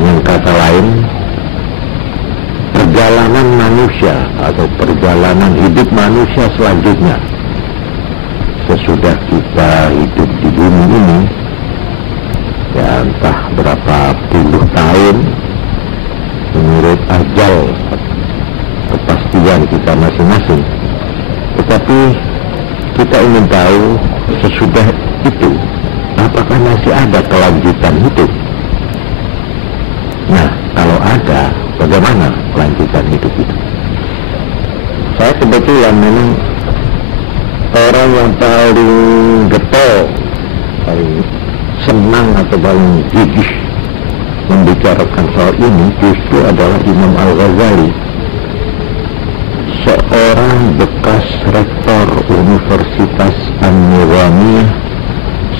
Dengan kata lain, perjalanan manusia atau perjalanan hidup manusia selanjutnya sesudah kita hidup di bumi ini, ya entah berapa puluh tahun menurut ajal kepastian kita masing-masing. Tetapi kita ingin tahu sesudah itu apakah masih ada kelanjutan hidup. Nah, kalau ada, bagaimana kelanjutan hidup itu? Saya kebetulan memang orang yang paling getol, paling senang atau paling gigih membicarakan soal ini justru adalah Imam Al-Ghazali, seorang bekas rektor Universitas An-Nizamiyah,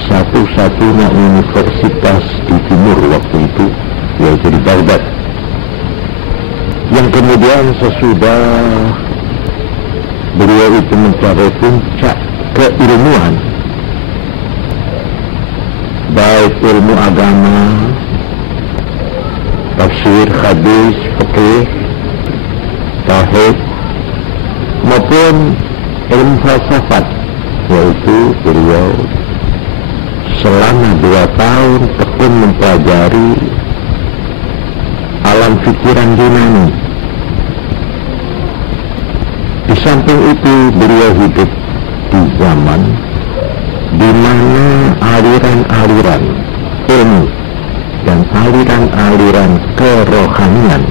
satu-satunya universitas di timur waktu itu, yaitu di Baghdad, yang kemudian sesudah beliau itu mencapai puncak keilmuan, baik ilmu agama, tafsir, hadis, fikih, tauhid, maupun ilmu falsafat, yaitu beliau selama 2 tahun tekun mempelajari alam pikiran Yunani. Di samping itu beliau hidup di zaman di mana aliran-aliran ilmu dan aliran-aliran kerohanian,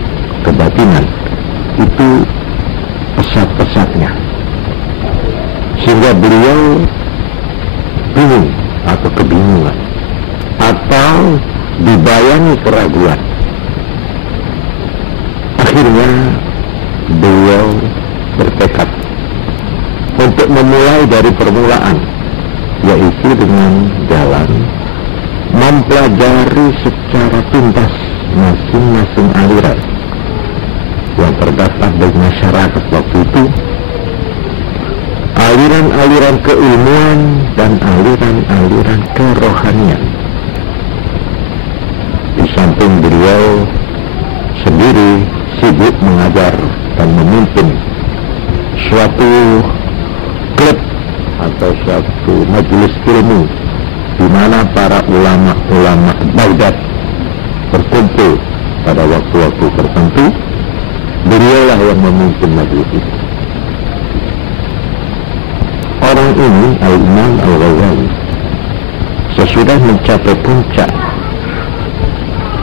kebatinan itu pesat-pesatnya, sehingga beliau bingung atau kebingungan atau dibayangi keraguan. Akhirnya beliau bertekad untuk memulai dari permulaan, yaitu dengan jalan mempelajari secara tuntas masing-masing aliran yang terdapat di masyarakat waktu itu, aliran-aliran keilmuan dan aliran-aliran kerohanian. Di samping beliau sendiri sibuk mengajar dan memimpin suatu klub atau suatu majelis ilmu di mana para ulama-ulama Baghdad berkumpul pada waktu-waktu tertentu. Beliaulah yang memimpin majelis itu. Orang ini, Al-Imam Al-Ghazali, sesudah mencapai puncak,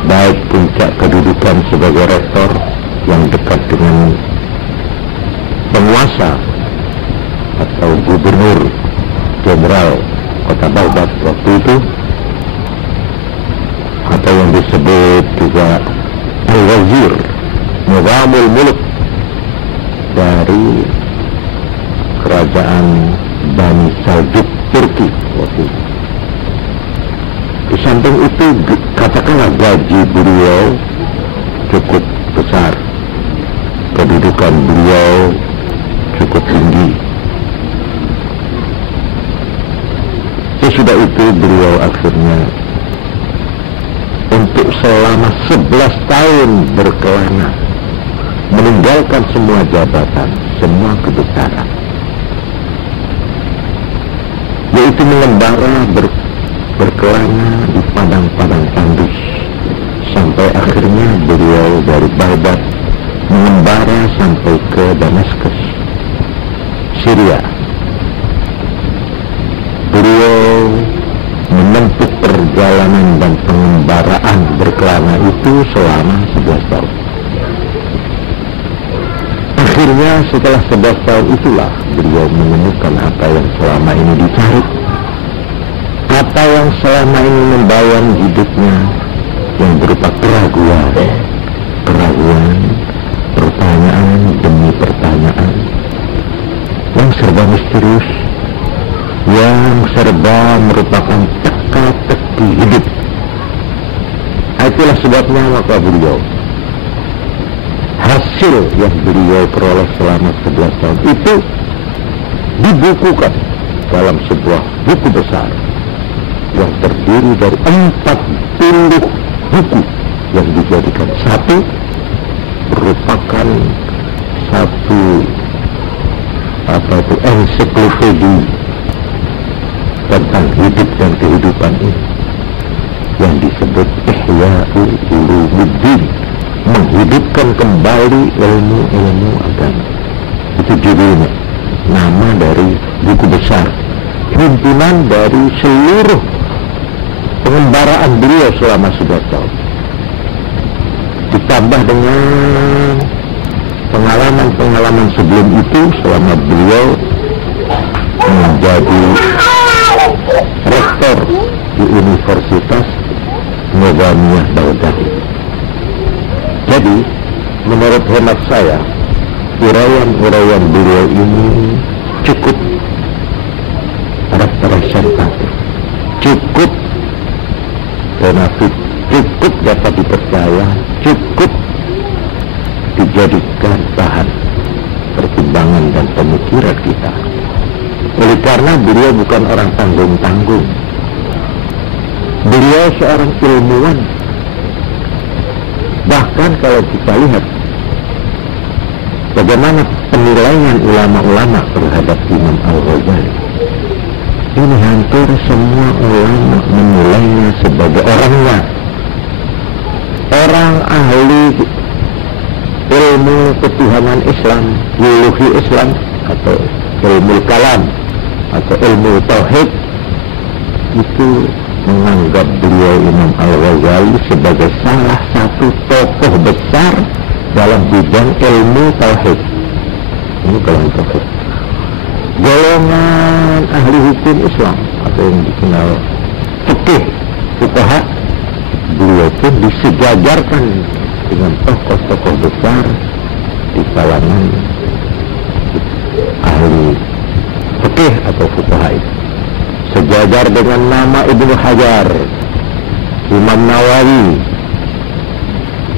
baik puncak kedudukan sebagai rektor yang dekat dengan penguasa atau gubernur jenderal kota Baghdad waktu itu, atau yang disebut juga Al-Wazir Nizamul Mulk dari kerajaan Bani Saljuk Turki waktu itu. Di samping itu, katakanlah gaji beliau cukup besar, kedudukan beliau cukup tinggi. Sesudah itu beliau akhirnya untuk selama 11 tahun berkelana meninggalkan semua jabatan, semua kebesaran, yaitu mengembara berkelana di padang-padang tandus, sampai akhirnya beliau dari Baghdad mengembara sampai ke Damaskus, Syria. Beliau menempuh perjalanan dan pengembaraan berkelana itu selama 11 tahun. Akhirnya setelah 11 tahun itulah beliau menemukan apa yang selama ini dicari, apa yang selama ini membayang hidupnya, yang berupa keraguan, pertanyaan demi pertanyaan, yang serba misterius, yang serba merupakan teka-teki hidup. Itulah sebabnya maka beliau, hasil yang beliau peroleh selama 11 tahun itu dibukukan dalam sebuah buku besar yang terdiri dari 40 buku yang dijadikan satu merupakan satu ensiklopedi tentang hidup dan kehidupan ini yang disebut Ihya'ul Ulumuddin, menghidupkan kembali ilmu-ilmu agama. Itu judulnya, nama dari buku besar, himpunan dari seluruh pengembaraan beliau selama 11 tahun, ditambah dengan pengalaman-pengalaman sebelum itu selama beliau menjadi rektor di Universitas Nizamiyah Baghdad. Jadi menurut hemat saya, uraian-uraian beliau ini cukup representatif, cukup bonafit, cukup dapat dipercaya, cukup dijadikan bahan pertimbangan dan pemikiran kita. Oleh karena beliau bukan orang tanggung-tanggung, beliau seorang ilmuwan. Bahkan kalau kita lihat bagaimana penilaian ulama-ulama terhadap Imam Al-Ghazali, ini hampir semua ulama menilainya sebagai orang ahli ilmu ketuhanan Islam, teologi Islam, atau ilmu kalam, atau ilmu tauhid. Itu menganggap beliau Imam Al-Ghazali sebagai salah satu tokoh besar dalam bidang ilmu tauhid. Ini kalau tauhid. Golongan ahli hukum Islam atau yang dikenal fikih, fuqaha, beliau pun disejajarkan dengan tokoh-tokoh besar di kalangan ahli fikih atau fuqaha itu. Sejajar dengan nama Ibnu Hajar, Imam Nawawi,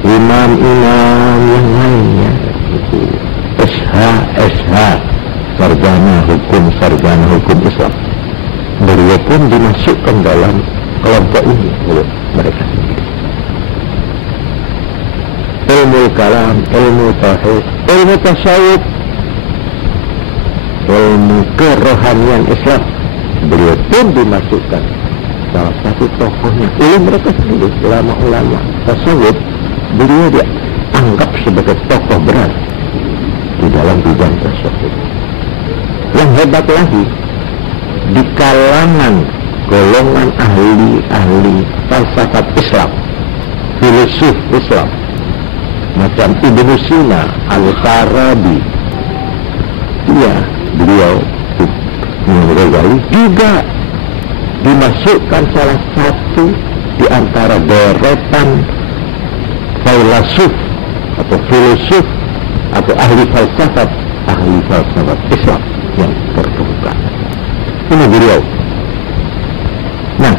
imam-imam yang lainnya, itu SH, sarjana hukum Islam. Beliau pun dimasukkan dalam kelompok ini oleh mereka sendiri. Ilmu kalam, ilmu tauhid, ilmu tasawuf, ilmu kerohanian Islam, beliau pun dimasukkan salah satu tokohnya. Ilmu mereka sendiri, ulama-ulama tasawuf, beliau dianggap sebagai tokoh berat di dalam bidang tasawuf. Yang hebat lagi, di kalangan golongan ahli falsafat Islam, filosof Islam, macam Ibnu Sina, Al-Farabi, beliau Ghazali juga dimasukkan salah satu di antara deretan filosof atau filosof atau ahli falsafat Islam yang terkemuka. Ini beliau. Nah,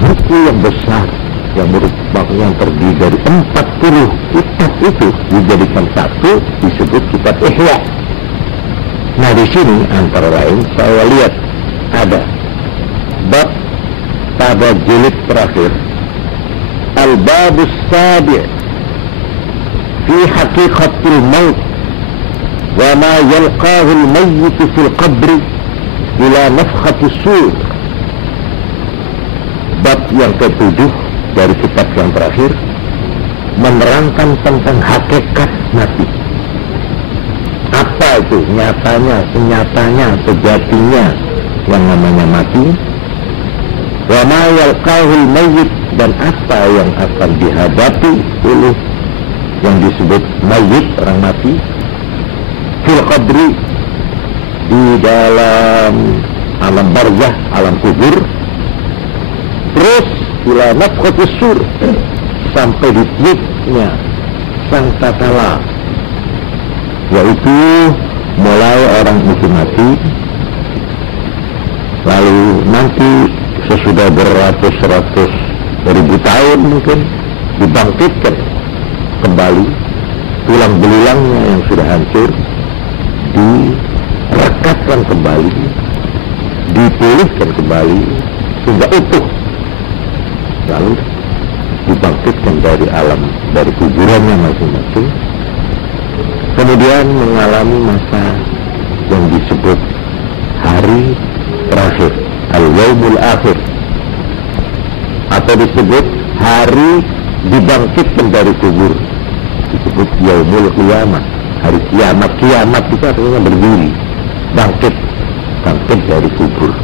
buku yang besar yang terdiri dari 40 kitab itu dijadikan satu, disebut kitab Ihya. Nah, di sini antara lain saya lihat ada bab pada jilid terakhir, Al-Babus Sabi' fi Haqiqatil Maut wa ma yalqahu al-mayyit fil qabri ila nafkhatis sur. Bab yang ke-7 dari kitab yang terakhir menerangkan tentang hakikat mati. Apa itu nyatanya, senyatanya, sejatinya yang namanya mati. Wa ma yalqahul mayyit, dan apa yang akan dihadapi oleh yang disebut mayyit, orang mati, fil qabri, di dalam alam barzah, alam kubur, terus ila nafkhatis sur, sampai di titiknya sang tatkala, yaitu mulai orang itu mati, lalu nanti sesudah beratus-ratus ribu tahun mungkin dibangkitkan kembali, tulang belulangnya yang sudah hancur direkatkan kembali, dipulihkan kembali sehingga utuh, lalu dibangkitkan dari alam, dari kuburannya masing-masing, kemudian mengalami masa yang disebut hari terakhir, al-yaumul akhir, atau disebut hari dibangkitkan dari kubur, disebut yaumul qiyamah, hari kiamat. Kiamat itu artinya berdiri, bangkit dari kubur.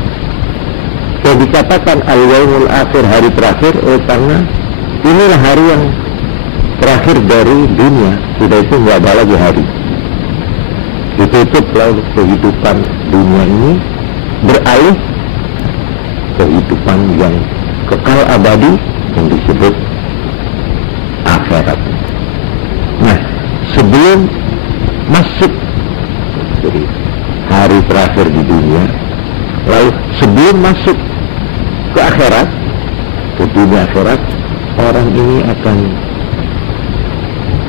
Yang dikatakan al-yaumul akhir, hari terakhir, karena inilah hari yang terakhir dari dunia. Sudah itu nggak ada lagi hari, ditutup lalu kehidupan dunia ini, beralih kehidupan yang kekal abadi yang disebut akhirat. Nah, sebelum masuk jadi hari terakhir di dunia, lalu sebelum masuk ke akhirat, ke dunia akhirat, orang ini akan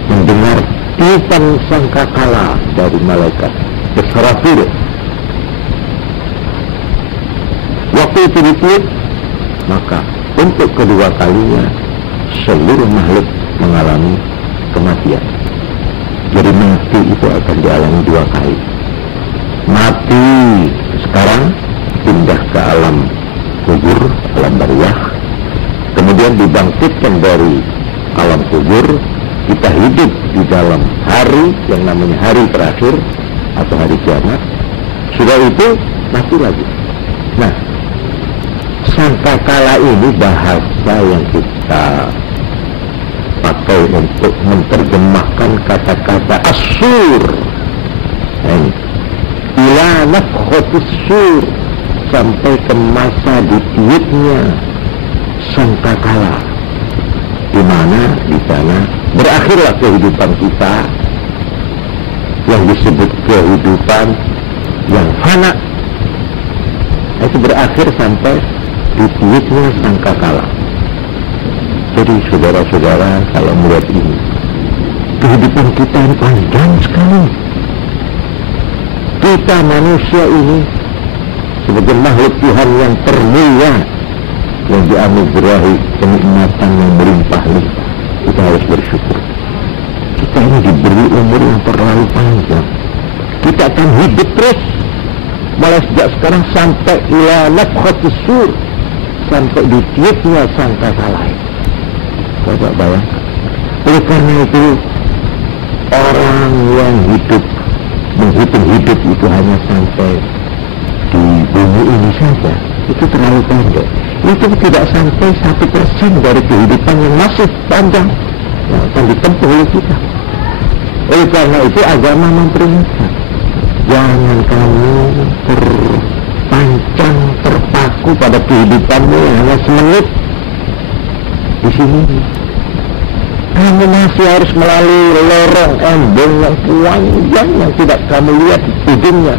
mendengar tiupan sangkakala dari malaikat Israfil. Waktu itu ditiup, maka untuk kedua kalinya seluruh makhluk mengalami kematian. Jadi mati itu akan dialami dua kali. Mati sekarang, pindah ke alam kubur, alam barzakh, kemudian dibangkitkan dari alam kubur, kita hidup di dalam hari yang namanya hari terakhir atau hari kiamat. Sudah itu mati lagi. Nah, sangkakala ini bahasa yang kita pakai untuk menerjemahkan kata-kata asyur, ila nafkhatis sur, sampai ke masa ditiupnya sangkakala, di mana di sana berakhirlah kehidupan kita yang disebut kehidupan yang fana. Itu berakhir sampai ditiupnya sangkakala. Jadi saudara-saudara, kalau melihat ini, kehidupan kita ini panjang sekali. Kita manusia ini sebagai makhluk Tuhan yang termulia, yang dianugerahi kenikmatan yang berlimpah-limpah, kita harus bersyukur. Kita ini diberi umur yang terlalu panjang. Kita akan hidup terus, mulai sejak sekarang sampai ila nafkhatis sur, sampai ditiupnya sangkakala. Coba bayangkan. Oleh karena itu, orang yang hidup, menghitung hidup itu hanya sampai di bumi ini saja, itu terlalu pendek. Itu tidak sampai 1% dari kehidupan yang masih panjang yang akan ditempuh oleh kita. Oleh karena itu agama memperingatkan, jangan kamu terpancang, terpaku pada kehidupanmu yang hanya semenit di sini. Kamu masih harus melalui lorong embung yang panjang yang tidak kamu lihat ujungnya,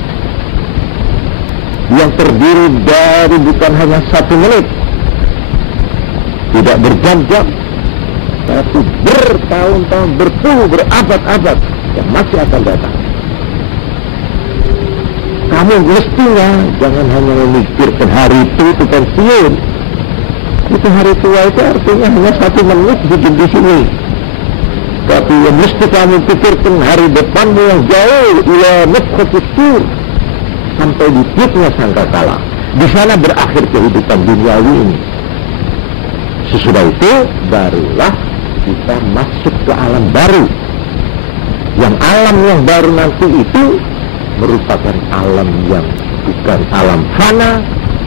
yang terdiri dari bukan hanya 1 menit, tidak berjam-jam, tapi bertahun-tahun, berpuluh, berabad-abad yang masih akan datang. Kamu mestinya jangan hanya memikirkan hari itu pensiun. Itu hari tua itu artinya hanya 1 menit hidup di sini. Tapi yang mesti kamu pikirkan hari depanmu yang jauh, ila nafkhatis sur, sampai ditiupnya sangkakala. Di sana berakhir kehidupan duniawi ini. Sesudah itu barulah kita masuk ke alam baru. Yang alam yang baru nanti itu merupakan alam yang bukan alam fana,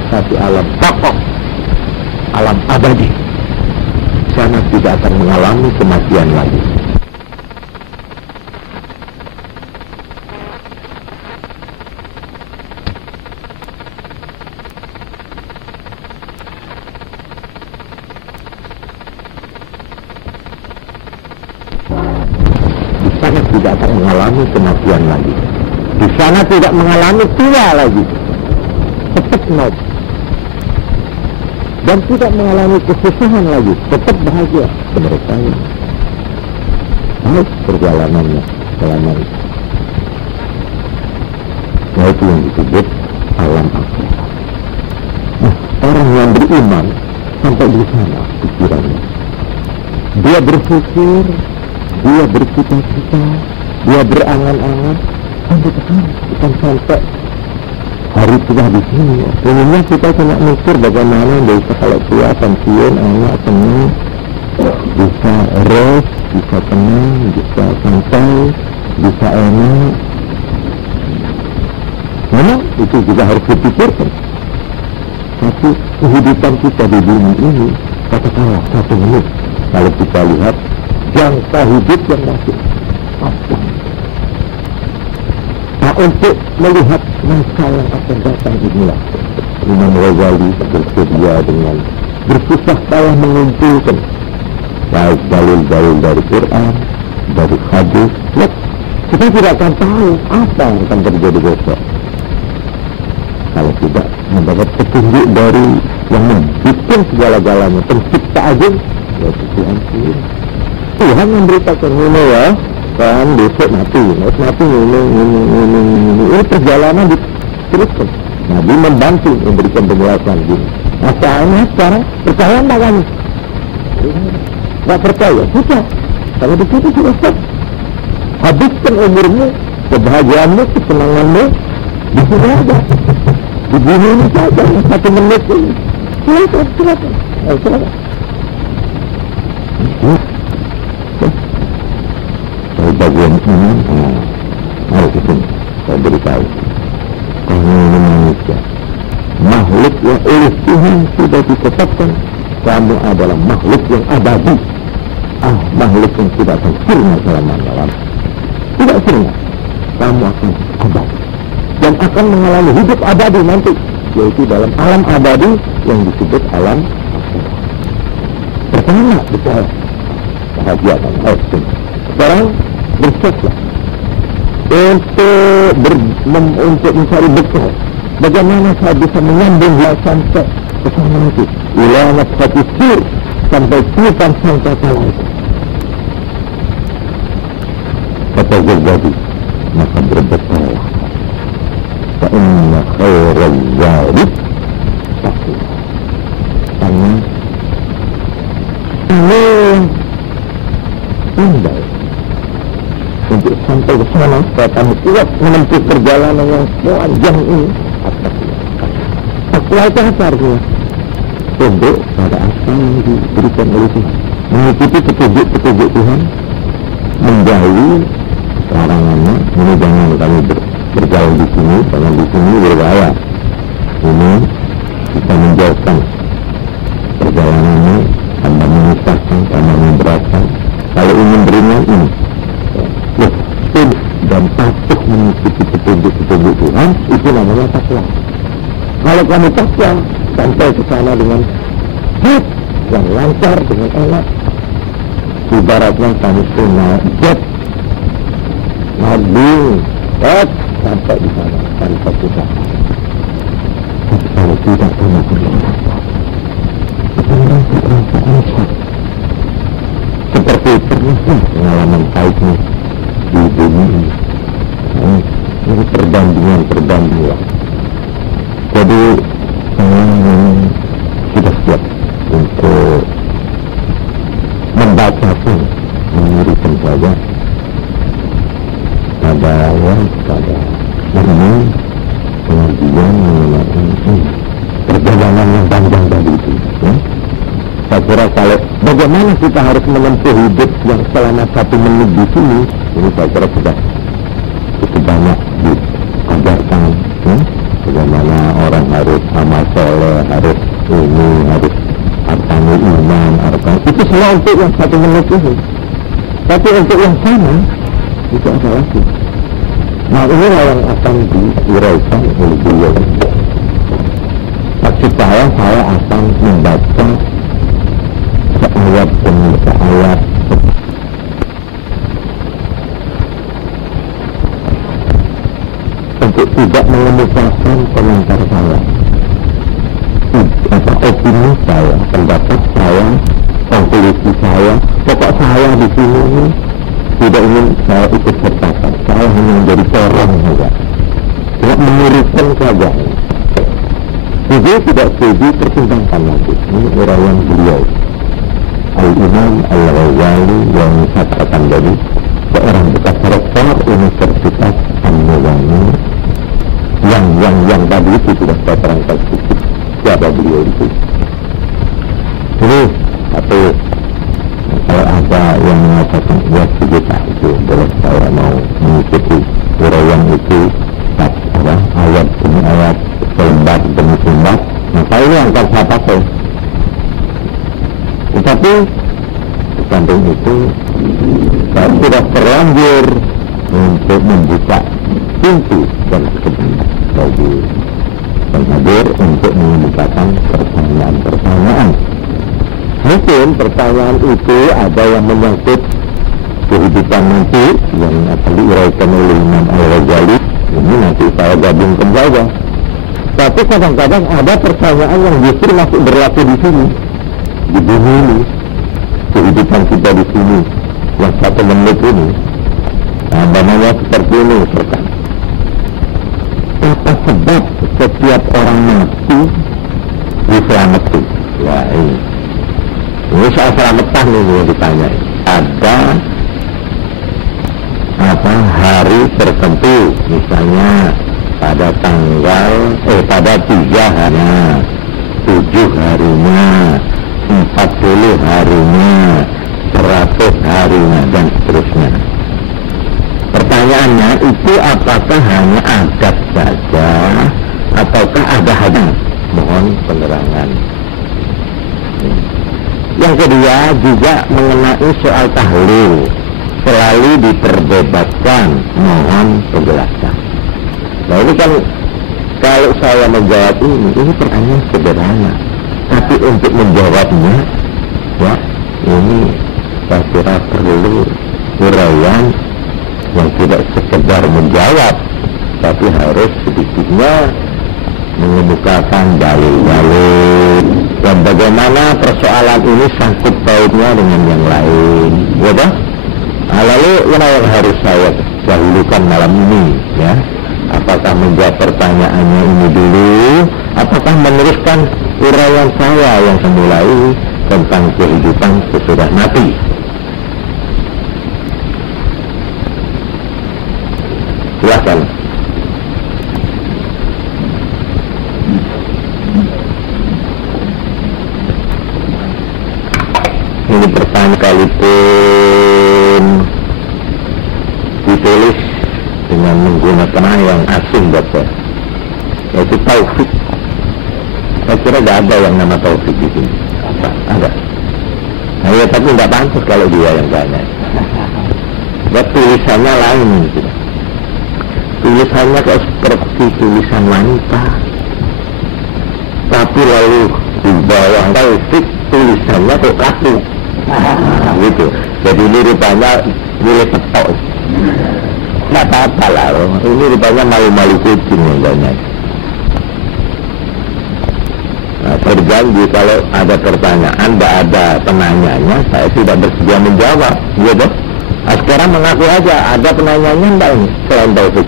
tapi alam pokok, alam abadi. Di sana tidak akan mengalami kematian lagi. Tidak akan mengalami kematian lagi. Di sana tidak mengalami tua lagi, tetap mau, dan tidak mengalami kesusahan lagi, tetap bahagia. Mereka baik perjalanannya selama itu. Nah, itu yang disebut alam akhirat. Nah, orang yang beriman sampai di sana pikirannya Dia berpikir, dia bercita-cita, dia berangan-angan sampai ke sana, bukan sampai hari tua di sini. Umumnya kita cuma mikir bagaimana bisa kalau tua pensiun, anak senang, bisa rest, bisa tenang, bisa santai, bisa enak. Memang itu juga harus dipikirkan. Tapi kehidupan kita di dunia ini, katakanlah 1 menit, kalau kita lihat jangka hidup yang masih panjang. Nah, untuk melihat masa yang akan datang inilah Imam Ghazali bersedia dengan bersusah payah mengumpulkan baik dalil-dalil dari Quran, dari hadis. Kita tidak akan tahu apa yang akan terjadi besok kalau tidak mendapat petunjuk dari yang membuat segala-galanya, pencipta agung, yaitu Tuhan sendiri. Tuhan memberitakan ini ya, kan besok mati ini perjalanan diteruskan. Nabi membantu memberikan penjelasan gini. Masalahnya sekarang percaya enggak kamu? Enggak percaya, sudah. Kalau begitu sudah stop. Habiskan umurmu, kebahagiaanmu, kesenanganmu di sini aja. Di bumi ini saja, 1 menit ini. Silakan. Saya bagian ini, harus itu saya beritahu. Kamu ini manusia, makhluk yang oleh Tuhan sudah ditetapkan. Kamu adalah makhluk yang abadi, makhluk yang tidak akan sirna selama-lamanya. Tidak sirna, kamu akan abadi dan akan mengalami hidup abadi nanti, yaitu dalam alam abadi yang disebut alam akhirat. Pertama, percaya bahagia dan hasil. Sekarang bersiaplah untuk mencari bekal. Bagaimana saya bisa menyambung sampai ke sana itu, ilana fatisir, sampai tiupan sampai kala itu. Kata Ghazali, maka berbekallah. Fa'inna khairal zalik taqwa. Karena ini indah untuk sampai ke sana, kami kuat menempuh perjalanan yang panjang ini. Takwa itu apa artinya? Tunduk pada apa yang diberikan oleh Tuhan, mengikuti petunjuk Tuhan, menjauhi larangannya. Ini jangan kami berjalan di sini, jangan di sini berbahaya. Ini kita menjauhkan perjalanannya, tambah menyusahkan, tambah memberatkan. Kalau ingin beringat ini, dan patuh mengikuti petunjuk Tuhan, itu namanya takwa. Kalau kamu takwa, sampai ke sana dengan hit yang lancar, dengan enak. Ibaratnya kamu pun naik jet, naik sampai di sana tanpa susah. Tapi kalau tidak pernah bertakwa, kita merasa seperti pernah pengalaman baiknya di dunia ini. Ini perbandingan. Jadi saya sudah siap untuk membacakan, mengirikan saja pada ini pengajian mengenai perjalanan yang panjang tadi itu. Ya? Saya kira kalau bagaimana kita harus menempuh hidup yang selama 1 menit di sini, ini saya kira sudah cukup banyak diajarkan. Bagaimana orang harus amal soleh, harus ini, harus arkanul iman, itu semua untuk yang 1 menit ini. Tapi untuk yang sama itu ada lagi. Nah, inilah yang akan diuraikan oleh beliau. Maksud saya akan membaca seayat demi seayat untuk tidak mengemukakan komentar saya, opini saya, pendapat saya, konklusi saya. Pokok saya di sini ini tidak ingin saya ikut sertakan. Saya hanya menjadi orang saja, tidak menguruskan saja. Setuju tidak setuju pertimbangkan nanti. Ini uraian beliau. Al-Imam Al-Ghazali yang katakan dari seorang bekas rektor Universitas An-Nurani yang tadi itu sudah saya terangkan sedikit siapa beliau itu. Ini satu, kalau ada yang mengatakan ya sejuta itu boleh saya mau mengikuti uraian itu ayat demi ayat, selembar demi selembar, maka ini yang akan saya pakai. Tetapi di samping itu saya sudah terlanjur untuk membuka pintu dan kebenaran bagi penghadir untuk mengemukakan pertanyaan-pertanyaan. Mungkin pertanyaan itu ada yang menyangkut kehidupan nanti yang akan diuraikan oleh Imam Al-Ghazali. Ini nanti saya gabungkan saja. Tapi kadang-kadang ada pertanyaan yang justru masih berlaku di sini, di bumi ini, kehidupan kita di sini, yang 1 menit ini. Namanya seperti ini, misalkan. Apa sebab setiap orang mati diselamatkan? Ya ini soal selamatan ini yang ditanya. Ada hari tertentu, misalnya pada tanggal pada 3 harinya, 7 harinya, 40 harinya, 100 harinya, dan seterusnya. Pertanyaannya itu apakah hanya adat saja ataukah ada hadis? Mohon penerangan. Yang kedua juga mengenai soal tahlil, selalu diperdebatkan, mohon penjelasan. Nah ini kan kalau saya menjawab ini pertanyaan sederhana, tapi untuk menjawabnya ya ini saya kira perlu uraian yang tidak sekedar menjawab, tapi harus sedikitnya mengemukakan dalil-dalil dan bagaimana persoalan ini sangkut pautnya dengan yang lain, ya kan? Lalu yang harus saya dahulukan malam ini, ya? Apakah menjawab pertanyaannya ini dulu, apakah meneruskan uraian saya yang semulai tentang kehidupan sesudah mati? Silakan. Ini pertanyaan sekalipun ditulis dengan menggunakan yang asing buat saya, yaitu taufik. Saya kira tidak ada yang nama taufik di sini. Ada. Nah, ya, tapi tidak pantas kalau dia yang tanya. Ya, tulisannya lain gitu. Tulisannya kayak seperti tulisan wanita, tapi lalu di bawah taufik tulisannya kok kaku gitu. Jadi ini rupanya milik petok. Nggak apa-apa lah, ini rupanya malu-malu kucing yang banyak. Nah, berjanji kalau ada pertanyaan, tidak ada penanyanya, saya tidak bersedia menjawab, gitu. Nah, sekarang mengaku aja, ada penanyanya enggak ini, selain taufik?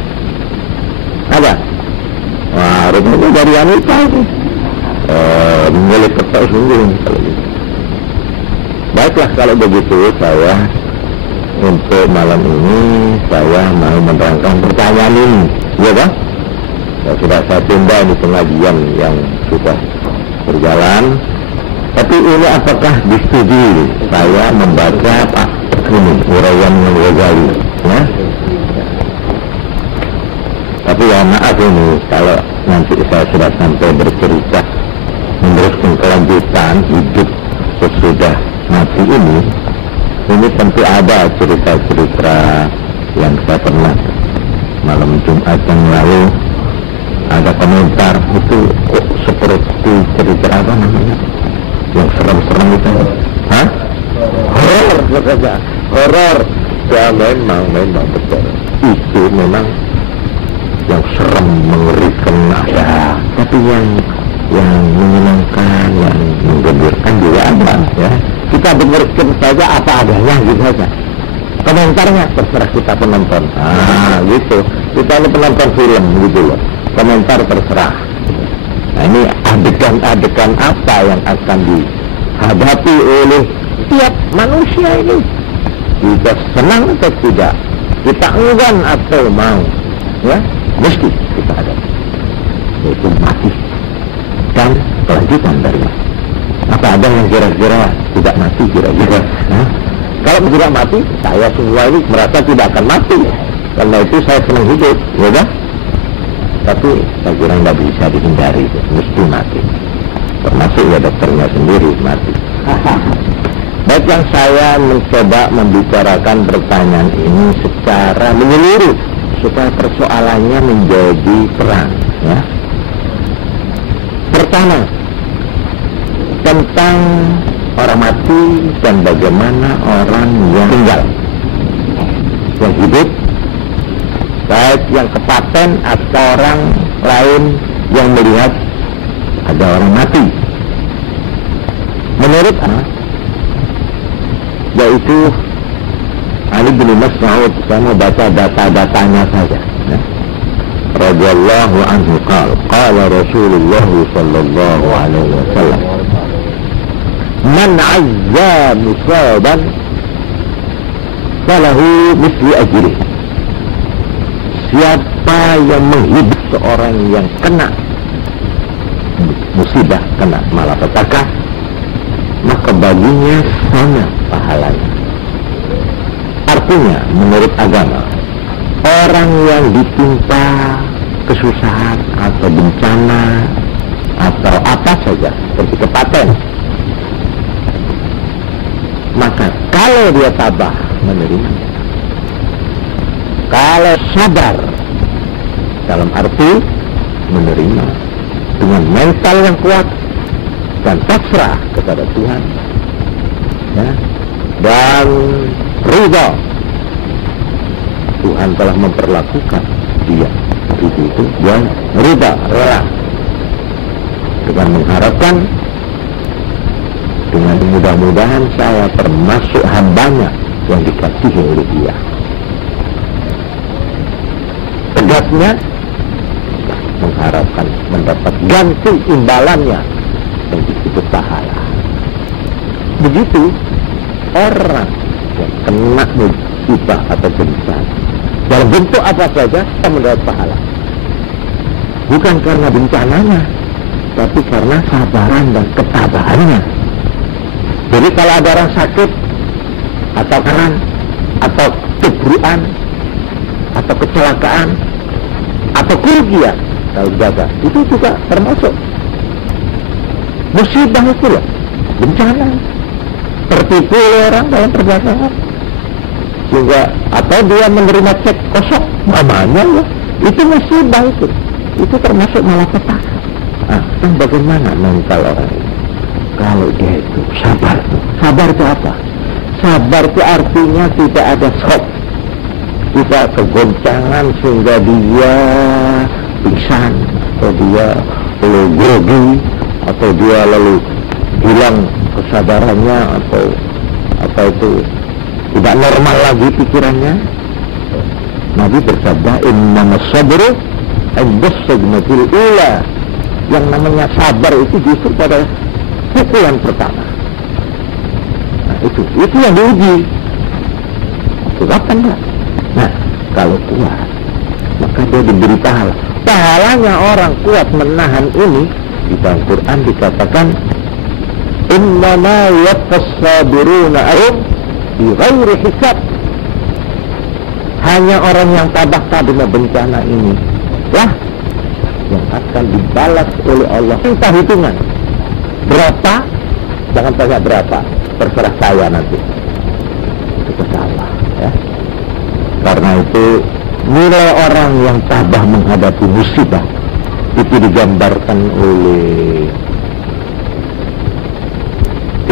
Ada? Wah, rupanya dari wanita itu. Milik petok sungguh kalau gitu. Baiklah, kalau begitu saya untuk malam ini saya mau menerangkan pertanyaan ini, ya kan? Ya, sudah saya tunda di pengajian yang sudah berjalan. Tapi ini apakah disetujui saya membaca ini uraian Al-Ghazali, ya? Tapi ya maaf ini kalau nanti saya sudah sampai bercerita meneruskan kelanjutan hidup sesudah mati ini tentu ada cerita-cerita yang saya pernah malam Jumat yang lalu ada komentar itu kok seperti cerita apa namanya yang serem-serem itu, horor ya. Memang betul itu memang yang serem mengerikan ada, tapi yang menyenangkan, yang menggembirakan juga ada, ya. Kita dengarkan saja apa adanya gitu saja. Komentarnya terserah kita penonton. Gitu. Kita ini penonton film gitu loh. Komentar terserah. Nah, ini adegan-adegan apa yang akan dihadapi oleh setiap manusia ini, kita senang atau tidak, kita enggan atau mau, ya mesti kita ada, yaitu mati dan kelanjutan dari mati. Apa ada yang kira-kira tidak mati kira-kira? Kalau tidak mati, saya semua ini merasa tidak akan mati. Karena itu saya senang hidup, ya kan? Tapi saya kira tidak bisa dihindari, mesti mati. Termasuk ya dokternya sendiri mati. Baik, yang saya mencoba membicarakan pertanyaan ini secara menyeluruh supaya persoalannya menjadi terang, ya. Pertama, tentang orang mati dan bagaimana orang yang tinggal, yang hidup, baik yang kepaten atau orang lain yang melihat ada orang mati. Menurut yaitu Ali bin Mas'ud, saya mau baca data-datanya saja, ya. Radhiyallahu anhu qala Rasulullah sallallahu alaihi wasallam, man azza musaban falahu misli ajrih. Siapa yang menghibur seorang yang kena musibah, kena malapetaka, maka baginya sama pahalanya. Artinya menurut agama, orang yang ditimpa kesusahan atau bencana atau apa saja seperti kepaten, maka kalau dia tabah menerima, kalau sabar dalam arti menerima dengan mental yang kuat dan pasrah kepada Tuhan, ya, dan ridha, Tuhan telah memperlakukan dia itu yang ridha, rela, dengan mengharapkan dengan mudah-mudahan saya termasuk hambanya yang dikasihi oleh dia. Tegasnya mengharapkan mendapat ganti imbalannya yang disebut pahala. Begitu orang yang kena musibah atau bencana dalam bentuk apa saja akan mendapat pahala, bukan karena bencananya, tapi karena sabaran dan ketabahannya. Jadi kalau ada orang sakit atau keran atau keburukan atau kecelakaan atau kerugian, kalau jaga itu juga termasuk musibah itu loh, bencana, tertipu oleh orang dalam perdagangan, sehingga atau dia menerima cek kosong namanya ya, itu musibah, itu termasuk malapetaka. Kan bagaimana mental orang ini? Kalau dia itu sabar. Sabar itu apa? Sabar itu artinya tidak ada shock, tidak kegoncangan sehingga dia pingsan, atau dia lalu grogi, atau dia lalu hilang kesadarannya, atau apa itu tidak normal lagi pikirannya. Nabi bersabda, innamas sabru indas sadmatil ula. Yang namanya sabar itu justru pada pukulan pertama. Nah, itu yang diuji. Kuat kan enggak? Nah, kalau kuat, maka dia diberi pahala. Pahalanya orang kuat menahan ini, di dalam Quran dikatakan, innama yaffas sabiruna ajrahum bighairi hisab. Hanya orang yang tabah karena bencana ini lah yang akan dibalas oleh Allah tanpa hitungan. Berapa? Jangan tanya berapa, terserah saya nanti. Itu salah, ya. Karena itu nilai orang yang tabah menghadapi musibah itu digambarkan oleh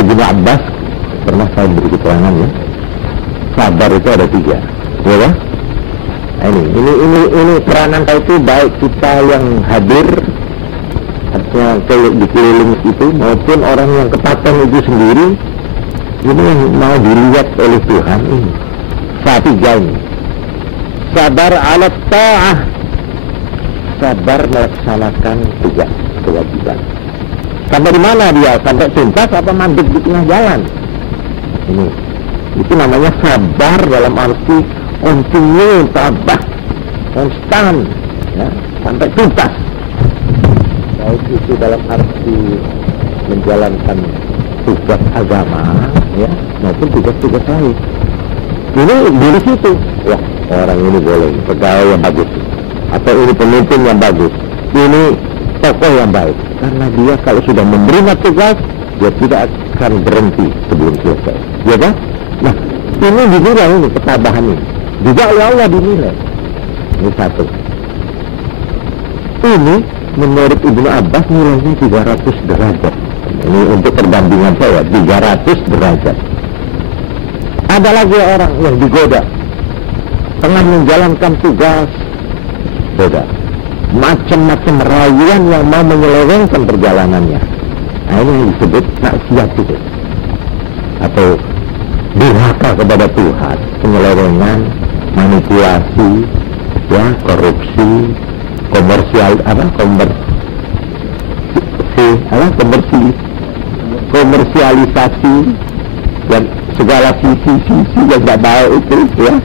Ibnu Abbas, pernah saya beri keterangan, ya. Sabar itu ada 3, ya kan? Ini peranan itu baik kita yang hadir, artinya di keliling itu, maupun orang yang kepaten itu sendiri. Ini yang mau dilihat oleh Tuhan ini. Saat 3 ini, sabar ala ta'ah, sabar melaksanakan tugas kewajiban. Sampai di mana dia? Sampai tuntas apa mandek di tengah jalan? Ini itu namanya sabar dalam arti continue, tabah, konstan, ya, sampai tuntas. Baik itu dalam arti menjalankan tugas agama, ya, maupun tugas-tugas lain. Ini dari situ, ya, orang ini boleh pegawai yang bagus, atau ini pemimpin yang bagus, ini tokoh yang baik, karena dia kalau sudah menerima tugas, dia tidak akan berhenti sebelum selesai, ya kan? Nah, ini dinilai, ini ketabahan ini juga oleh Allah dinilai. Ini satu. Ini menurut Ibnu Abbas nilainya 300 derajat. Ini untuk perbandingan saya, 300 derajat. Ada lagi orang yang digoda tengah menjalankan tugas, goda macam-macam rayuan yang mau menyelewengkan perjalanannya. Nah, ini yang disebut maksiat itu, atau durhaka kepada Tuhan, penyelewengan, manipulasi, ya, korupsi, komersialisasi dan segala sisi-sisi yang tidak baik itu, ya,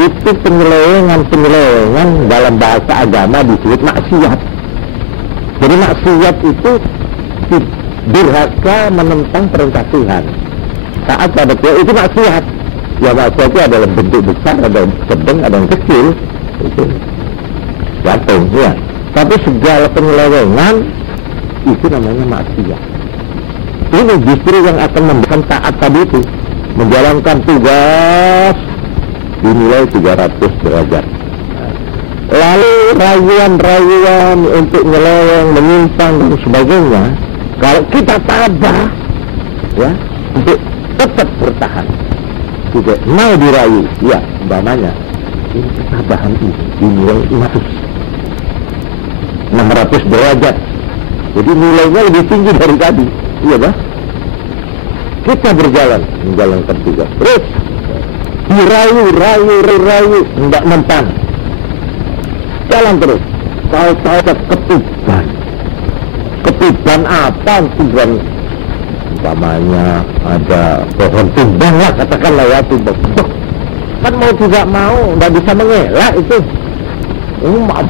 itu penyelewengan dalam bahasa agama disebut maksiat. Jadi maksiat itu durhaka menentang perintah Tuhan, taat pada Tuhan, itu maksiat. Ya, maksiat itu adalah bentuk besar, ada yang sedang, ada yang kecil, itu gantung, ya. Tapi segala penyelewengan itu namanya maksiat. Ini justru yang akan memberikan taat tadi itu, menjalankan tugas dinilai 300 derajat. Lalu rayuan-rayuan untuk nyeleweng, menyimpang dan sebagainya, kalau kita tabah, ya, untuk tetap bertahan, tidak mau dirayu, ya, umpamanya ini ketabahan ini dinilai 600 derajat. Jadi nilainya lebih tinggi dari tadi, iya bah? Kita berjalan, menjalankan tugas, terus dirayu, tidak mempan, jalan terus, tahu-tahu ketiban apa tujuan, umpamanya ada pohon tumbang lah, katakanlah, ya, tumbang, kan mau tidak mau, nggak bisa mengelak itu,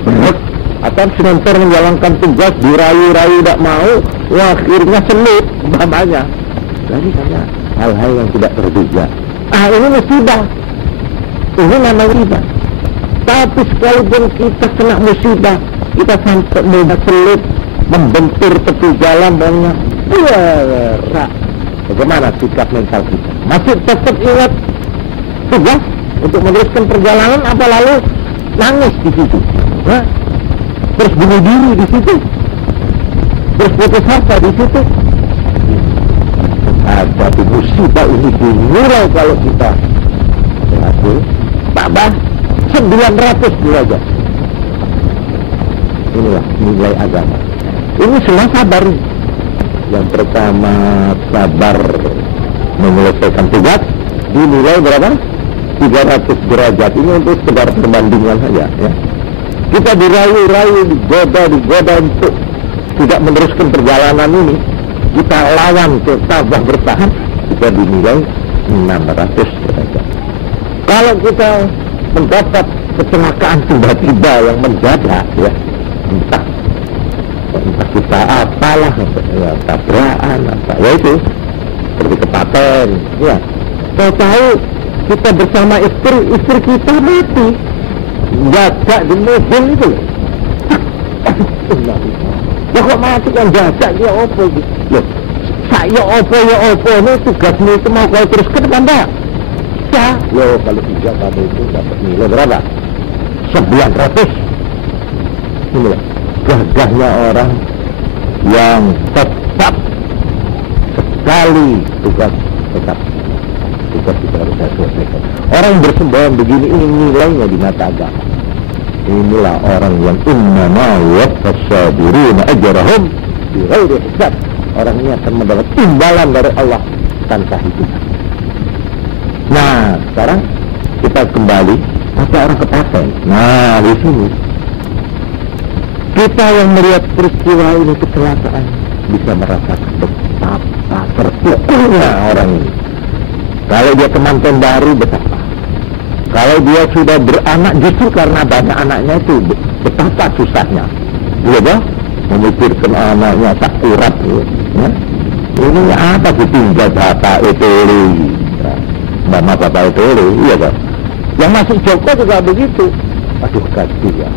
berat. Atau sebentar menjalankan tugas, dirayu-rayu tidak mau, wah, akhirnya selip, umpamanya. Jadi karena hal-hal yang tidak terduga. Ini musibah. Ini namanya musibah. Tapi sekalipun kita kena musibah, kita sampai mudah selip, membentur tepi jalan, banyak, berat. Bagaimana sikap mental kita? Masih tetap ingat tugas untuk meneruskan perjalanan, apa lalu nangis di situ? Nah, terus bunuh diri di situ, terus putus asa di situ. Tapi musibah ini dimulai kalau kita berhasil tabah 900 derajat. Inilah nilai agama. Ini semua sabar. Yang pertama, sabar menyelesaikan tugas dinilai berapa? 300 derajat. Ini untuk sekedar perbandingan saja, ya. Kita dirayu-rayu, digoda untuk tidak meneruskan perjalanan ini. Kita lawan, tabah bertahan, kita dinilai 600 derajat. Kalau kita mendapat kecelakaan tiba-tiba yang mendadak, ya, entah kita apalah, ya, tabrakan, apa, ya itu seperti kepaten, ya. Tahu kita bersama istri kita mati, jajak di mobil itu. Ya kok mati kan jajak, dia opo gitu. Loh, saya opo ini tugasmu itu mau kau teruskan kan enggak? Ya, loh, kalau tidak kamu itu dapat nilai berapa? 900. Inilah gagahnya orang yang tetap sekali tugas tetap. Tugas kita harus selesaikan. Orang yang bersembahyang begini, ini nilainya di mata agama. Inilah orang yang innama waffas-sabiruna ajrahum bighairi hisab. Orang ini akan mendapat imbalan dari Allah tanpa hitungan. Nah, sekarang kita kembali, ada orang kepaten. Nah, di sini kita yang melihat peristiwa ini, kecelakaan, bisa merasakan betapa terpukulnya orang ini. Kalau dia kemanten baru, betapa. Kalau dia sudah beranak, justru karena banyak anaknya itu, betapa susahnya. Iya kan? Memikirkan anaknya tak kurat. Ya? Ini apa ditinggal bapak itu? Mama bapak itu, iya kan? Yang masuk Joko juga begitu. Aduh, kasihan.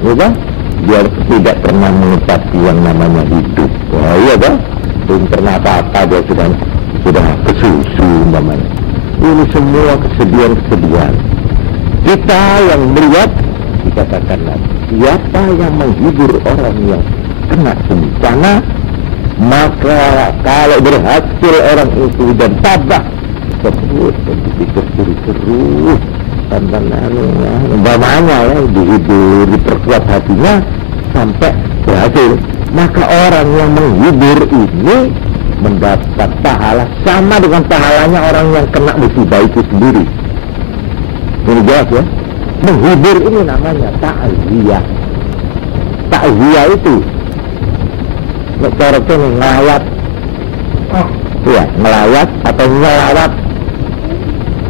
Iya kan? Biar tidak pernah mengetahui yang namanya hidup. Wah, iya kan? Belum pernah apa-apa, dia sudah kesusu namanya. Ini semua kesedihan-kesedihan. Kita yang melihat, dikatakanlah, siapa yang menghibur orang yang kena bencana, maka kalau berhasil orang itu dan tabah, terus terus umpamanya ya, dihibur, diperkuat hatinya sampai berhasil, maka orang yang menghibur ini mendapat pahala sama dengan pahalanya orang yang kena musibah itu sendiri. Ini jelas ya. Menghibur ini namanya ta'ziyah. Ta'ziyah itu cara ngelayat, ya, ngelayat atau ngelawat,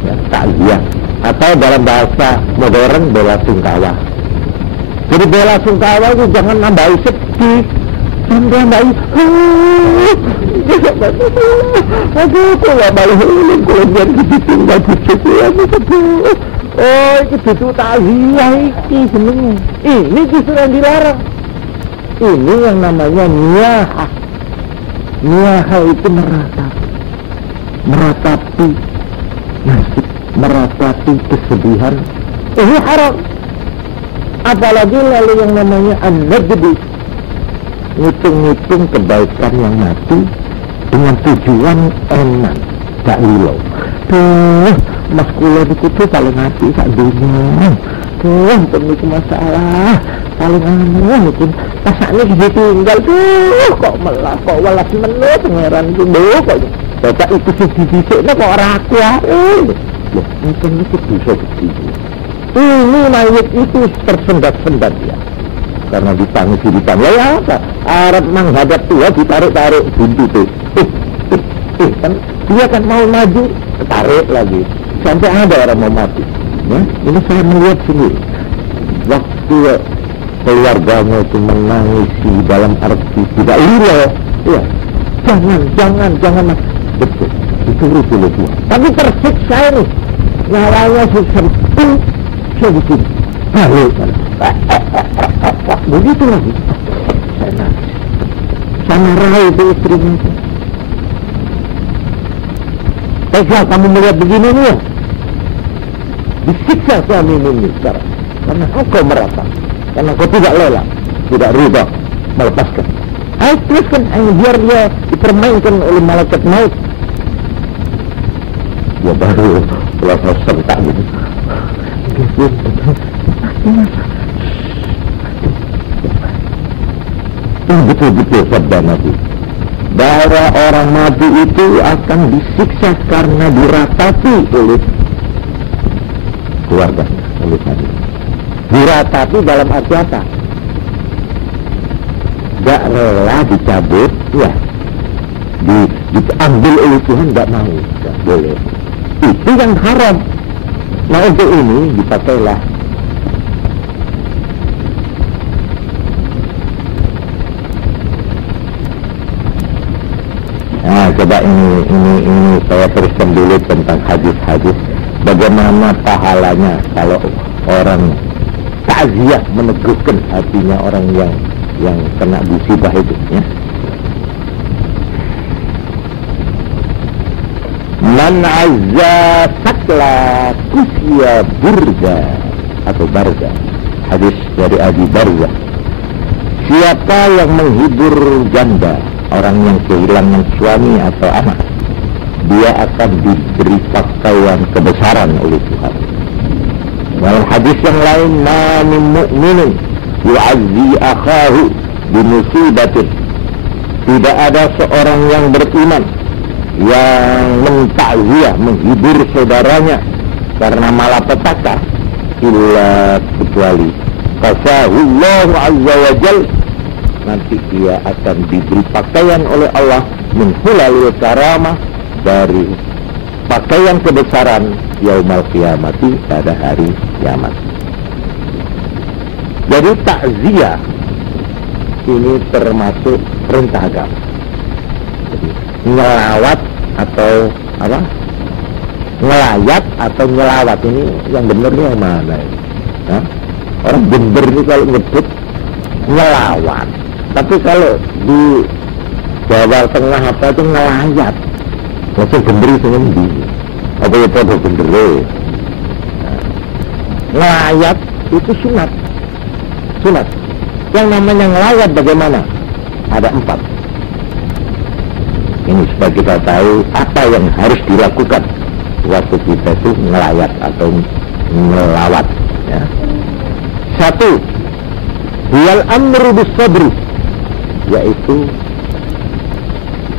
ya, ta'ziyah. Atau dalam bahasa modern bela sungkawa. Jadi bela sungkawa itu jangan nambahi sedih, jangan nambahi aduh, kok gak balik ulang kalau biar gitu gak cukup ya, oh, itu ta'ziyah ini sebenarnya. Ini justru yang dilarang. Ini yang namanya niyahah. Niyahah itu meratapi nasib, meratapi kesedihan. Ini haram. Apalagi lalu yang namanya an-nadbi, ngitung-ngitung kebaikan yang mati dengan tujuan enak, gak ilau. Tuh, mas kula niku tuh paling hati sak dunia. Tuh, itu masalah paling mungkin pasaknya ditinggal tuh, kok welas menut pangeran itu kok. Bapak itu sedih-sedihnya kok ora kuat. Loh, mungkin itu bisa begitu. Ini mayat itu tersendat-sendat ya. Karena ditangisi ya apa? Arab menghadap Tuhan ditarik-tarik buntu tuh. Kan dia kan mau maju, tarik lagi. Sampai ada orang mau mati. Ya, ini saya melihat sendiri. Waktu keluarganya itu menangisi dalam arti tidak lila. Ya, jangan mas. Betul, disuruh oleh Tuhan. Tapi tersiksa ini. Nyawanya siksa pun saya di sini. Balik. Begitu lagi. Saya nangis. Sama Rai itu istrinya itu. Tega kamu melihat begini nih ya. Disiksa suami ini sekarang. Karena engkau merasa. Karena engkau tidak lelah. Tidak ridha melepaskan. Ayo teruskan. Biar dia dipermainkan oleh malaikat maut. Ya baru pulau sentak gitu. Betul-betul sabda Nabi bahwa orang mati itu akan disiksa karena diratapi oleh keluarganya, oleh Nabi. Diratapi dalam arti apa? Gak rela dicabut, ya, diambil oleh Tuhan, gak mau, gak boleh. Itu yang haram. Nah untuk ini dipakailah coba ini saya teruskan dulu tentang hadis-hadis bagaimana pahalanya kalau orang ta'ziyah meneguhkan hatinya orang yang kena musibah itu ya. Man azza sakla kusya burda atau barza, hadis dari Abi Barzah. Siapa yang menghibur janda, orang yang kehilangan suami atau anak, dia akan diberi pakaian kebesaran oleh Tuhan. Dalam hadis yang lain, ma min mu'minin yu'azzi akhahu bimusibatin, tidak ada seorang yang beriman yang mentakziah, menghibur saudaranya karena malapetaka, illa kecuali qasahullahu azza wa jalla, nanti dia akan diberi pakaian oleh Allah min hulalil karamah, dari pakaian kebesaran yaumal qiyamati, pada hari kiamat. Jadi takziah ini termasuk perintah agama. Jadi ngelawat atau apa? Ngelayat atau ngelawat, ini yang benar yang mana ini? Hah? Orang bener ini kalau nyebut ngelawat, tapi kalau di Jawa Tengah apa itu ngelayat. Maksud genderi sendi apa ya pada genderi. Ngelayat itu sunat. Sunat. Yang namanya ngelayat bagaimana? Ada 4. Ini supaya kita tahu apa yang harus dilakukan waktu kita itu ngelayat atau ngelawat, ya. 1. Wal amru bis sabri, yaitu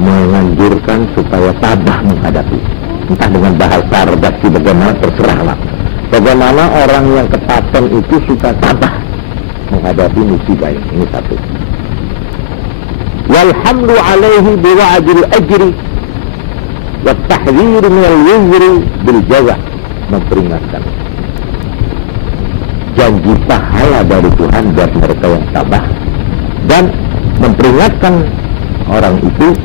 menganjurkan supaya tabah menghadapi, entah dengan bahasa redaksi bagaimana terserahlah. Bagaimana orang yang ketaatan itu suka tabah menghadapi musibah ini. 1. Walhamdu alaihi biwa'adil ajri wa tahdhir minal wizri bil jaza, memperingatkan janji pahala dari Tuhan buat mereka yang tabah, dan memperingatkan orang itu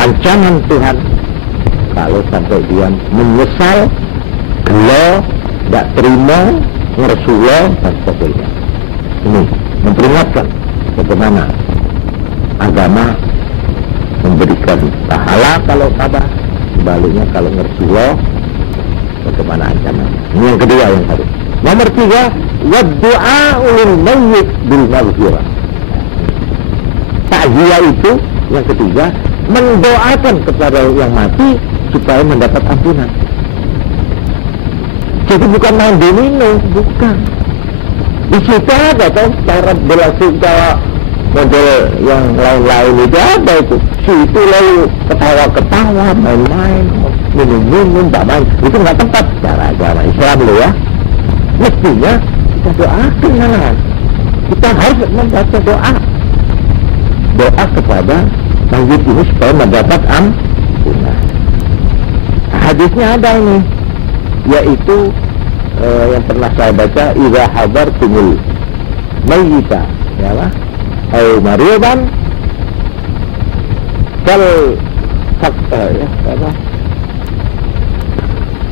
ancaman Tuhan kalau sampai dia menyesal, gelo, tidak terima, ngersulo, dan sebagainya. Ini memperingatkan bagaimana agama memberikan pahala kalau tabah, sebaliknya kalau ngersulo bagaimana ancaman. Ini yang kedua yang harus. Nomor 3, waddu'a lil mayyit bil maghfirah. Takziah itu yang ketiga, mendoakan kepada yang mati supaya mendapat ampunan. Jadi bukan main domino, bukan. Di situ ada kan cara belasungkawa model yang lain-lain itu ada itu. Situ lalu ketawa-ketawa, main-main, minum-minum, tak main. Itu nggak tepat cara agama Islam loh ya. Mestinya kita doakan malahan. Kita harus membaca doa kepada mayit ini supaya mendapat ampunan. Hadisnya ada ini, yaitu yang pernah saya baca, idza hadartumul mayyita, ya lah, au maridan fal fakta, ya apa,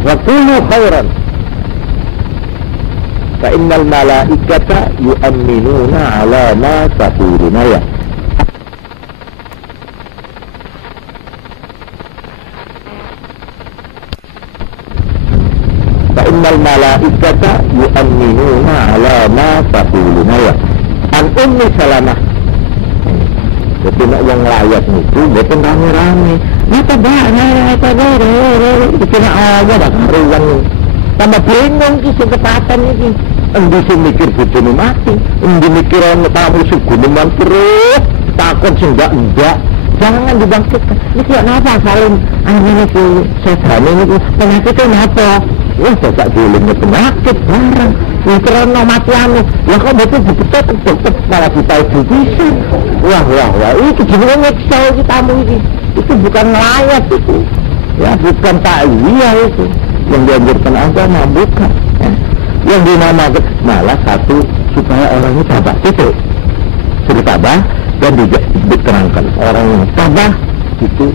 wa qulu khairan fa innal malaikata yu'minuna ala ma taquluna, ya. Innal malaikata yu'minuna ala ma taquluna, ya. An Ummi Salamah. Jadi yang layat itu betul rame-rame. Mata dikira aja dah karuan. Tambah bingung ki sekepatan iki. Endi sing mikir bojone mati, endi mikir ana tamu suguneman terus, takut sing enggak. Jangan dibangkitkan. Ini kenapa saling ini sedane niku penyakitnya napa? Wah, tidak diulungnya penyakit barang. Ini karena matianmu. Ya kok betul-betul malah kita itu bisa. Wah. Itu jenisnya nyeksa tamu ini. Itu bukan layak itu. Ya, bukan takziah itu. Yang dianjurkan agama, bukan. Ya. Yang dinamakan malah satu supaya orang ini tabah. Itu. Sudah tabah dan diterangkan. Orang yang tabah itu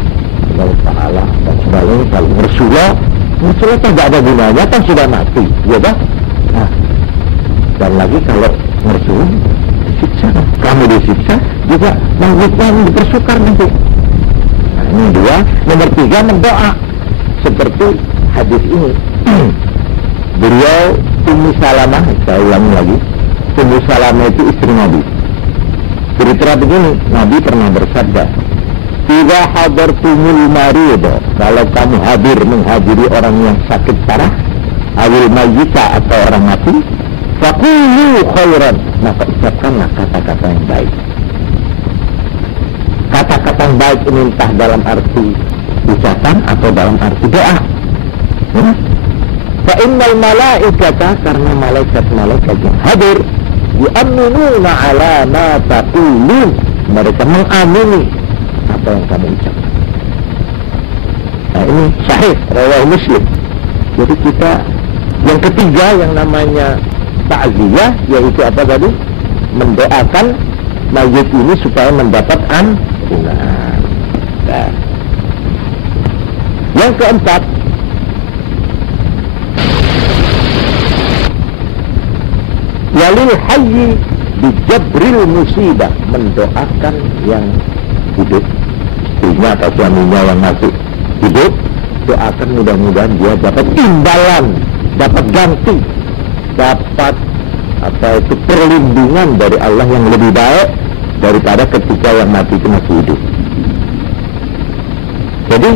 Allah Ta'ala dan sebagainya kalau Rasulullah tidak ada gunanya, kan sudah mati, ya dah. Nah, dan lagi kalau Rasul disiksa, kamu disiksa juga mautnya dipersukar nanti. Nah, ini 2. Nomor 3, mendoa seperti hadis ini. Beliau Ummu Salamah, saya ulangi lagi, Ummu Salamah itu istri Nabi. Cerita begini, Nabi pernah bersabda, "Idza hadartumul marid," kalau kamu hadir menghadiri orang yang sakit parah, awil mayyita atau orang mati, faqulu khairan, maka ucapkanlah kata-kata yang baik. Kata-kata yang baik ini entah dalam arti ucapan atau dalam arti doa. Fa innal malaikata, karena malaikat-malaikat yang hadir, yu'minuna ala ma taqulun, mereka mengamini apa yang kamu ucapkan. Nah, ini sahih riwayat Muslim. Jadi kita yang ketiga yang namanya ta'ziyah, yaitu apa tadi? Mendoakan mayit ini supaya mendapat ampunan. Nah. Yang keempat, walil hayyi bijabril musibah, mendoakan yang hidup, istrinya atau suaminya yang masih hidup, doakan mudah-mudahan dia dapat imbalan, dapat ganti, dapat apa itu perlindungan dari Allah yang lebih baik daripada ketika yang mati itu masih hidup. Jadi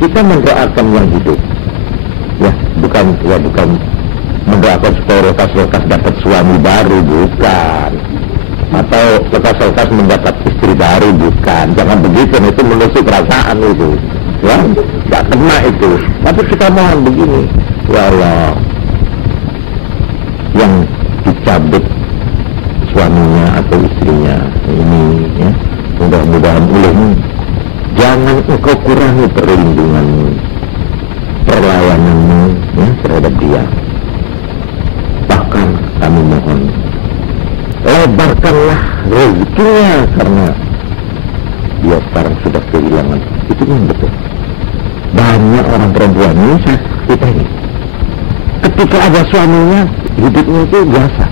kita mendoakan yang hidup, ya bukan mendoakan supaya lekas-lekas dapat suami baru, bukan, atau lekas-lekas mendapat istri baru, bukan. Jangan begitu, itu menusuk perasaan itu, ya, nggak kena itu. Tapi kita mohon begini, ya Allah, yang dicabut suaminya atau istrinya ini, ya, mudah-mudahan ulahmu jangan engkau kurangi perlindunganmu, perlayananmu, ya, terhadap dia. Bahkan kami mohon lebarkanlah rezekinya, karena dia sekarang sudah kehilangan. Itu yang betul. Banyak orang perempuan ini kita ini ketika ada suaminya hidupnya itu biasa.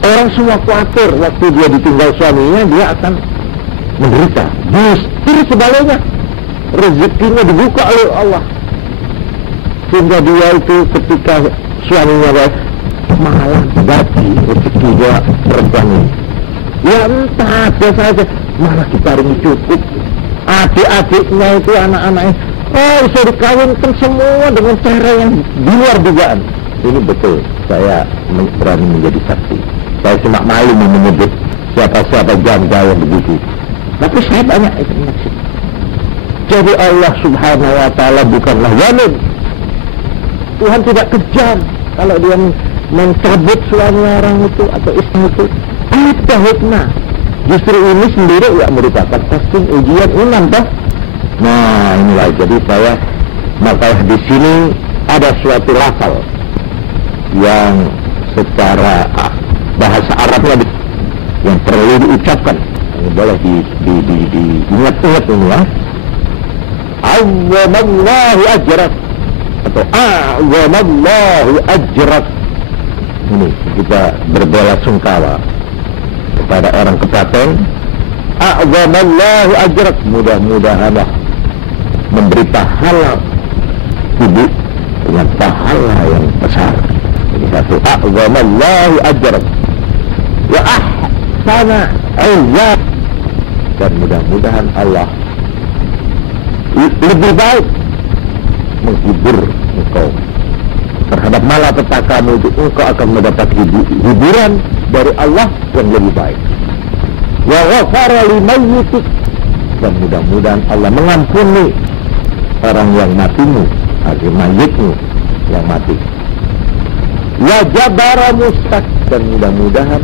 Orang semua khawatir waktu dia ditinggal suaminya dia akan menderita. Justru sebaliknya, rezekinya dibuka oleh Allah, sehingga dia itu ketika suaminya malah ganti rezeki dia perempuan ini. Ya entah, biasa aja, malah kita ini cukup. Adik-adiknya itu, anak-anaknya, bisa dikawinkan semua dengan cara yang di luar dugaan. Ini betul, saya berani menjadi saksi. Saya cuma malu menyebut siapa-siapa janda yang begitu. Tapi saya banyak itu maksud. Jadi Allah subhanahu wa ta'ala bukanlah zalim. Tuhan tidak kejam kalau dia mencabut suami orang itu atau istri itu. Ada hikmah. Justru ini sendiri ya merupakan testing ujian iman, toh. Nah inilah, jadi saya makalah di sini ada suatu lafal yang secara bahasa Arabnya yang perlu diucapkan. Ini boleh diingat-ingat ini, ya. Azzamallahu ajrak atau a'zamallahu ajrak. Ini kita berbela sungkawa kepada orang kepaten. A'zamallahu ajrak, mudah-mudahan memberi pahala ibu dengan pahala yang besar. Ini satu, a'zamallahu ajrak wa ahsana izat, dan mudah-mudahan Allah lebih baik menghibur engkau terhadap malapetakamu itu. Engkau akan mendapat hiburan dari Allah yang lebih baik. Wa ghafara limayyitik, dan mudah-mudahan Allah mengampuni orang yang matimu, arti mayitmu yang mati. Wa jabara mustak, dan mudah-mudahan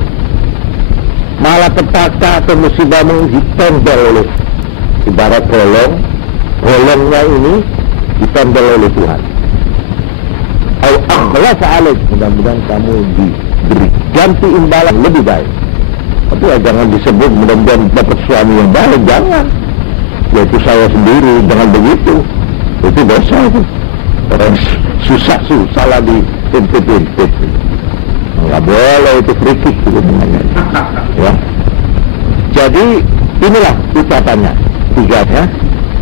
malapetaka atau musibahmu ditempel oleh ibarat golongnya ini ditempel oleh Tuhan. Au akhlasa alaik, mudah-mudahan kamu diberi ganti imbalan lebih baik. Tapi ya jangan disebut mudah-mudahan dapat suami yang baik, jangan. Yaitu saya sendiri, jangan begitu. Itu dosa itu. Orang susah lah diintip-intip. Nggak boleh, itu frikik itu namanya. Ya. Jadi inilah ucapannya, tiga, ya.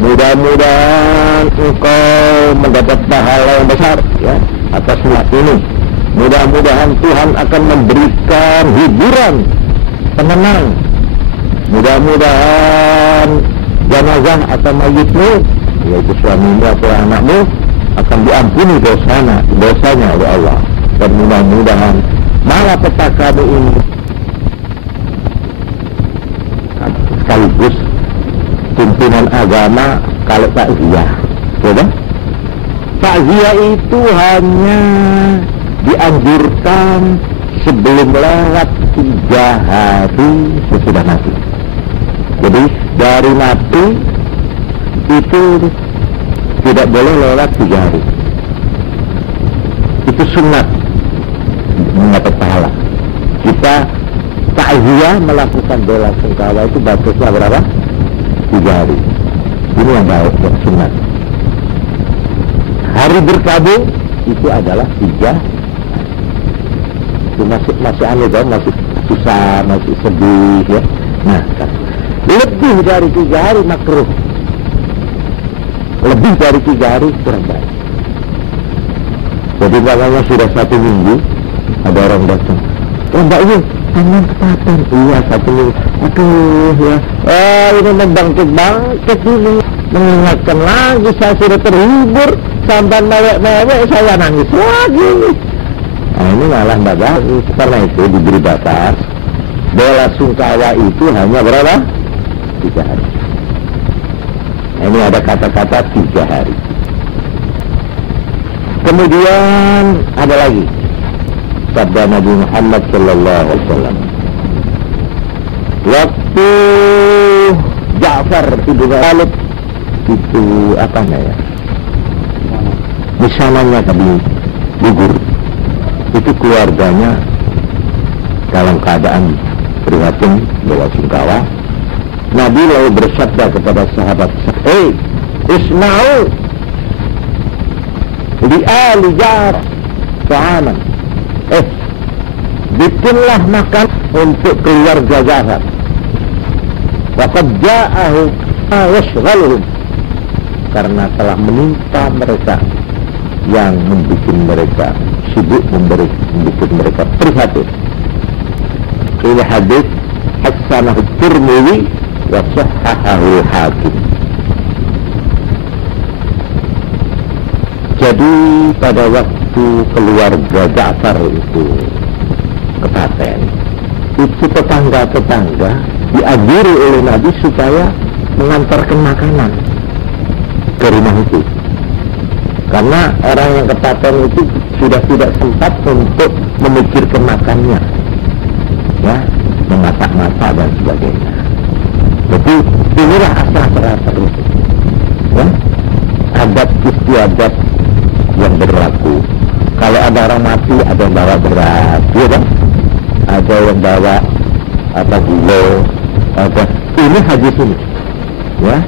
Mudah-mudahan engkau mendapat pahala yang besar, ya, atas niat ini. Mudah-mudahan Tuhan akan memberikan hiburan, penenang. Mudah-mudahan jenazah atau mayitmu, yaitu suamimu atau anakmu, akan diampuni dosanya oleh Allah. Dan mudah-mudahan malapetakamu ini sekaligus pimpinan agama kalau takziah. Coba, takziah itu hanya dianjurkan sebelum lewat 3 hari sesudah mati. Jadi dari mati itu tidak boleh lewat 3 hari. Itu sunat mendapat pahala. Kita takziah melakukan bela sungkawa itu batasnya berapa? 3 hari. Ini yang baik, yang sunat. Hari berkabung itu adalah 3. Itu masih aneh kan, masih susah, masih sedih ya. Nah, lebih dari 3 hari makruh. Lebih dari 3 hari kurang baik. Jadi namanya sudah 1 minggu, ada orang datang, oh Mbak ini tangan ketahuan. Iya 1 minggu. Aduh ya, ini membangkit ini, mengingatkan lagi, saya sudah terhibur, sampai mewek-mewek saya nangis lagi. Nah ini malah Mbak bagus. Karena itu diberi batas, bela sungkawa itu hanya berapa? 3 hari. Nah, ini ada kata-kata 3 hari. Kemudian ada lagi sabda Nabi Muhammad sallallahu alaihi wasallam. Waktu Ja'far ibn Khalid itu apa namanya? Di sananya tadi gugur. Itu keluarganya dalam keadaan prihatin, bela sungkawa. Nabi lalu bersabda kepada sahabat, isma'u li'ali jar ta'aman. Bikinlah makan untuk keluarga Ja'far. Waqad ja'ahu ma yashghaluhum, karena telah menimpa mereka yang membuat mereka sibuk, membuat mereka prihatin. Ini hadis hasanahu Tirmidzi wa sahhahahu Hakim. Jadi pada waktu keluarga Ja'far itu kepaten, itu tetangga-tetangga diajari oleh Nabi supaya mengantarkan makanan ke rumah itu. Karena orang yang kepaten itu sudah tidak sempat untuk memikirkan makannya, ya, memasak-masak dan sebagainya. Jadi inilah asal-asal itu, ya, adat istiadat yang berlaku. Kalau ada orang mati, ada yang bawa beras, ya kan? Ada yang bawa apa gula, ada. Ini hadis ini, ya,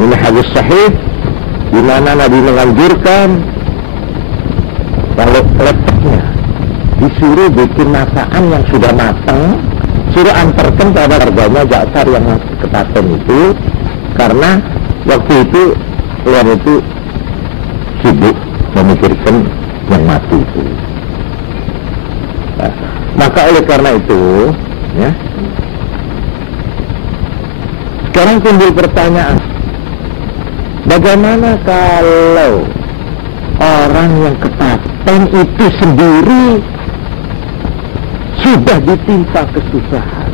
ini hadis sahih, di mana Nabi menganjurkan kalau lepasnya disuruh bikin masakan yang sudah matang, suruh antarkan pada harganya Ja'far yang masih kepaten itu, karena waktu itu luar itu sibuk memikirkan yang mati itu. Nah, maka oleh karena itu, ya, sekarang timbul pertanyaan, bagaimana kalau orang yang kepaten itu sendiri sudah ditimpa kesusahan,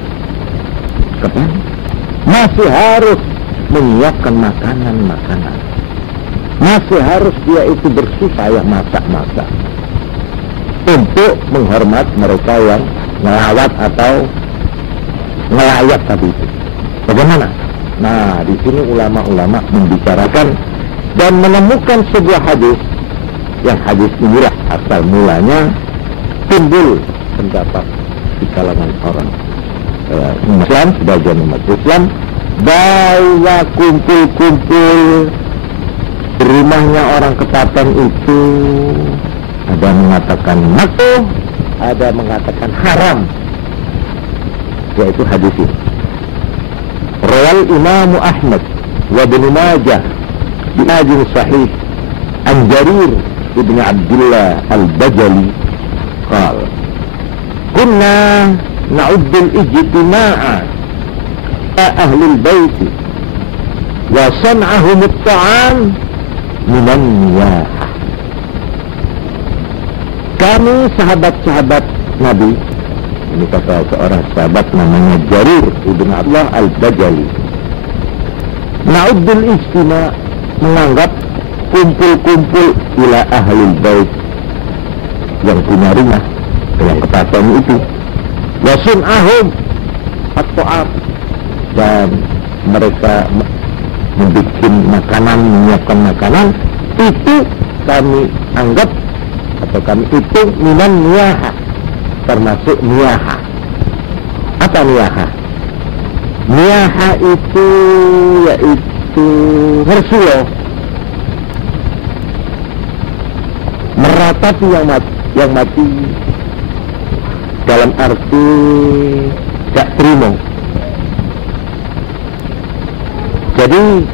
kapan masih harus menyiapkan makanan-makanan, masih harus dia itu bersusah masak-masak untuk menghormat mereka yang ngelawat atau ngelayat tadi itu. Bagaimana? Nah, di sini ulama-ulama membicarakan dan menemukan sebuah hadis, yang hadis inilah asal mulanya timbul pendapat di kalangan orang Islam, sebagian umat Islam, bahwa kumpul-kumpul di rumahnya orang kepaten itu ada mengatakan makruh, ada mengatakan haram, yaitu hadis ini. Rawal Imam Ahmad wa Ibn Majah bi hadis sahih an Jarir ibn Abdullah al-Bajali qala kunna na'uddu al-ijtima'a ahli al-bait wa san'ahum at-ta'am minan niyahah. Kami sahabat-sahabat Nabi, ini kata seorang sahabat namanya Jarir ibn Abdullah al-Bajali, na'uddul ijtima', menganggap kumpul-kumpul ila ahlul bait, yang punya rumah, yang kepaten itu, wasun'ahum at-ta'am, dan mereka membuat makanan, menyiapkan makanan, itu kami anggap atau kami hitung minan niyaha, termasuk niyaha. Apa niyaha? Niyaha itu yaitu Rasulullah meratapi yang mati dalam arti gak terima. Jadi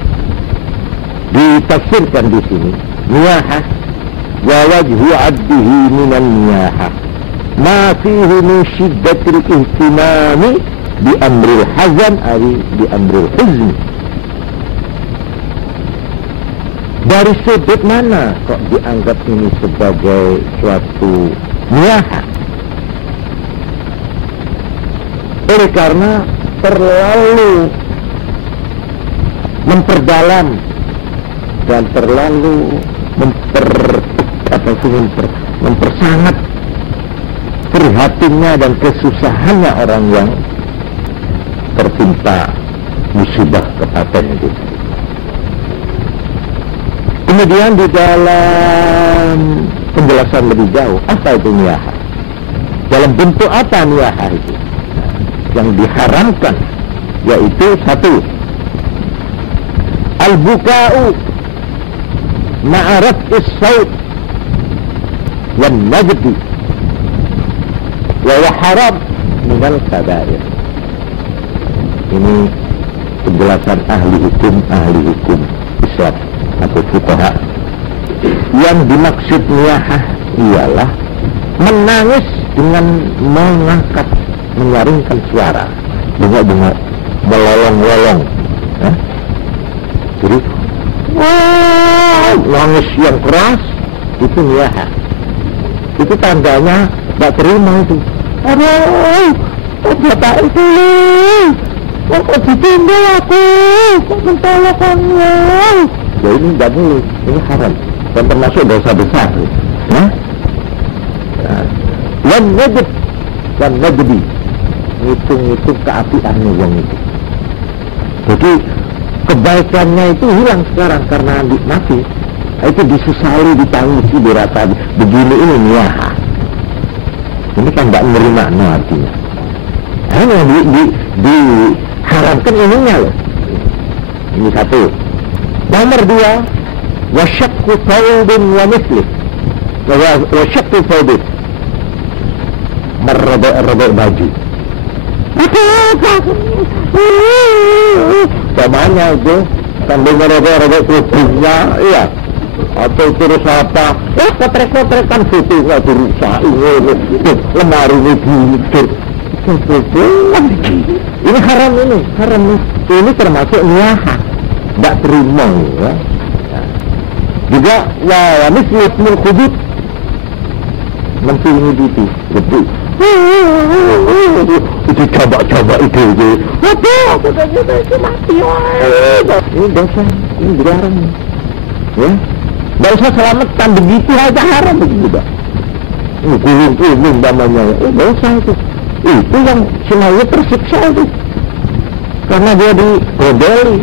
ditafsirkan di sini niyaha wa wajhu abdihi minan niyaha ma fihi min shiddatil ihtimami bi amril hazan ari bi amril huzn. Dari sudut mana kok dianggap ini sebagai suatu niyaha? Oleh karena terlalu memperdalam dan terlalu mempersangat prihatinnya dan kesusahannya orang yang tertimpa musibah kepatian itu. Kemudian di dalam penjelasan lebih jauh, apa itu niyaha? Dalam bentuk apa niyaha itu? Yang diharamkan yaitu satu, al-buka'u ma'araf is-sawt wan najdi wa haram minal kabair. Ini penjelasan ahli hukum Islam atau fuqaha. Yang dimaksud niyahah ialah menangis dengan mengangkat, menyaringkan suara, bengok-bengok, melolong-lolong. Jadi nangis yang keras itu niyahah. Itu tandanya tak terima itu. Aduh, bapak itu kok ditinggal aku, kok mentolakkannya. Ya ini tidak boleh, ini haram dan termasuk dosa besar. Wan najdi, ngitung-ngitung keapiannya yang itu. Jadi kebaikannya itu hilang sekarang karena mati. Itu disesali, ditangisi, diratapi. Begini ini niyaha. Ini kan tidak menerima makna artinya. Hanya diharamkan ininya loh. Ini satu. Nomor dua, wasyakku thawbin wa mislih. Wasyakku thawbin, merobek baju. Samanya itu sambil merobek tubuhnya, iya. Atau terus apa? Kotrek-kotrekan foto nggak dirusak ini, lemari ini gitu. Ini haram ini. Ini termasuk niyaha, tidak terima ya. Juga wa misliul khudud, mentinggi itu, lebih. Itu coba itu. Apa? Kita mati. Ini dosa, ini dilarang. Ya, tidak usah selamatan begitu aja haram begitu. Ini gulung-gulung namanya. Dosa itu. Itu yang semuanya tersiksa itu. Karena dia digodoli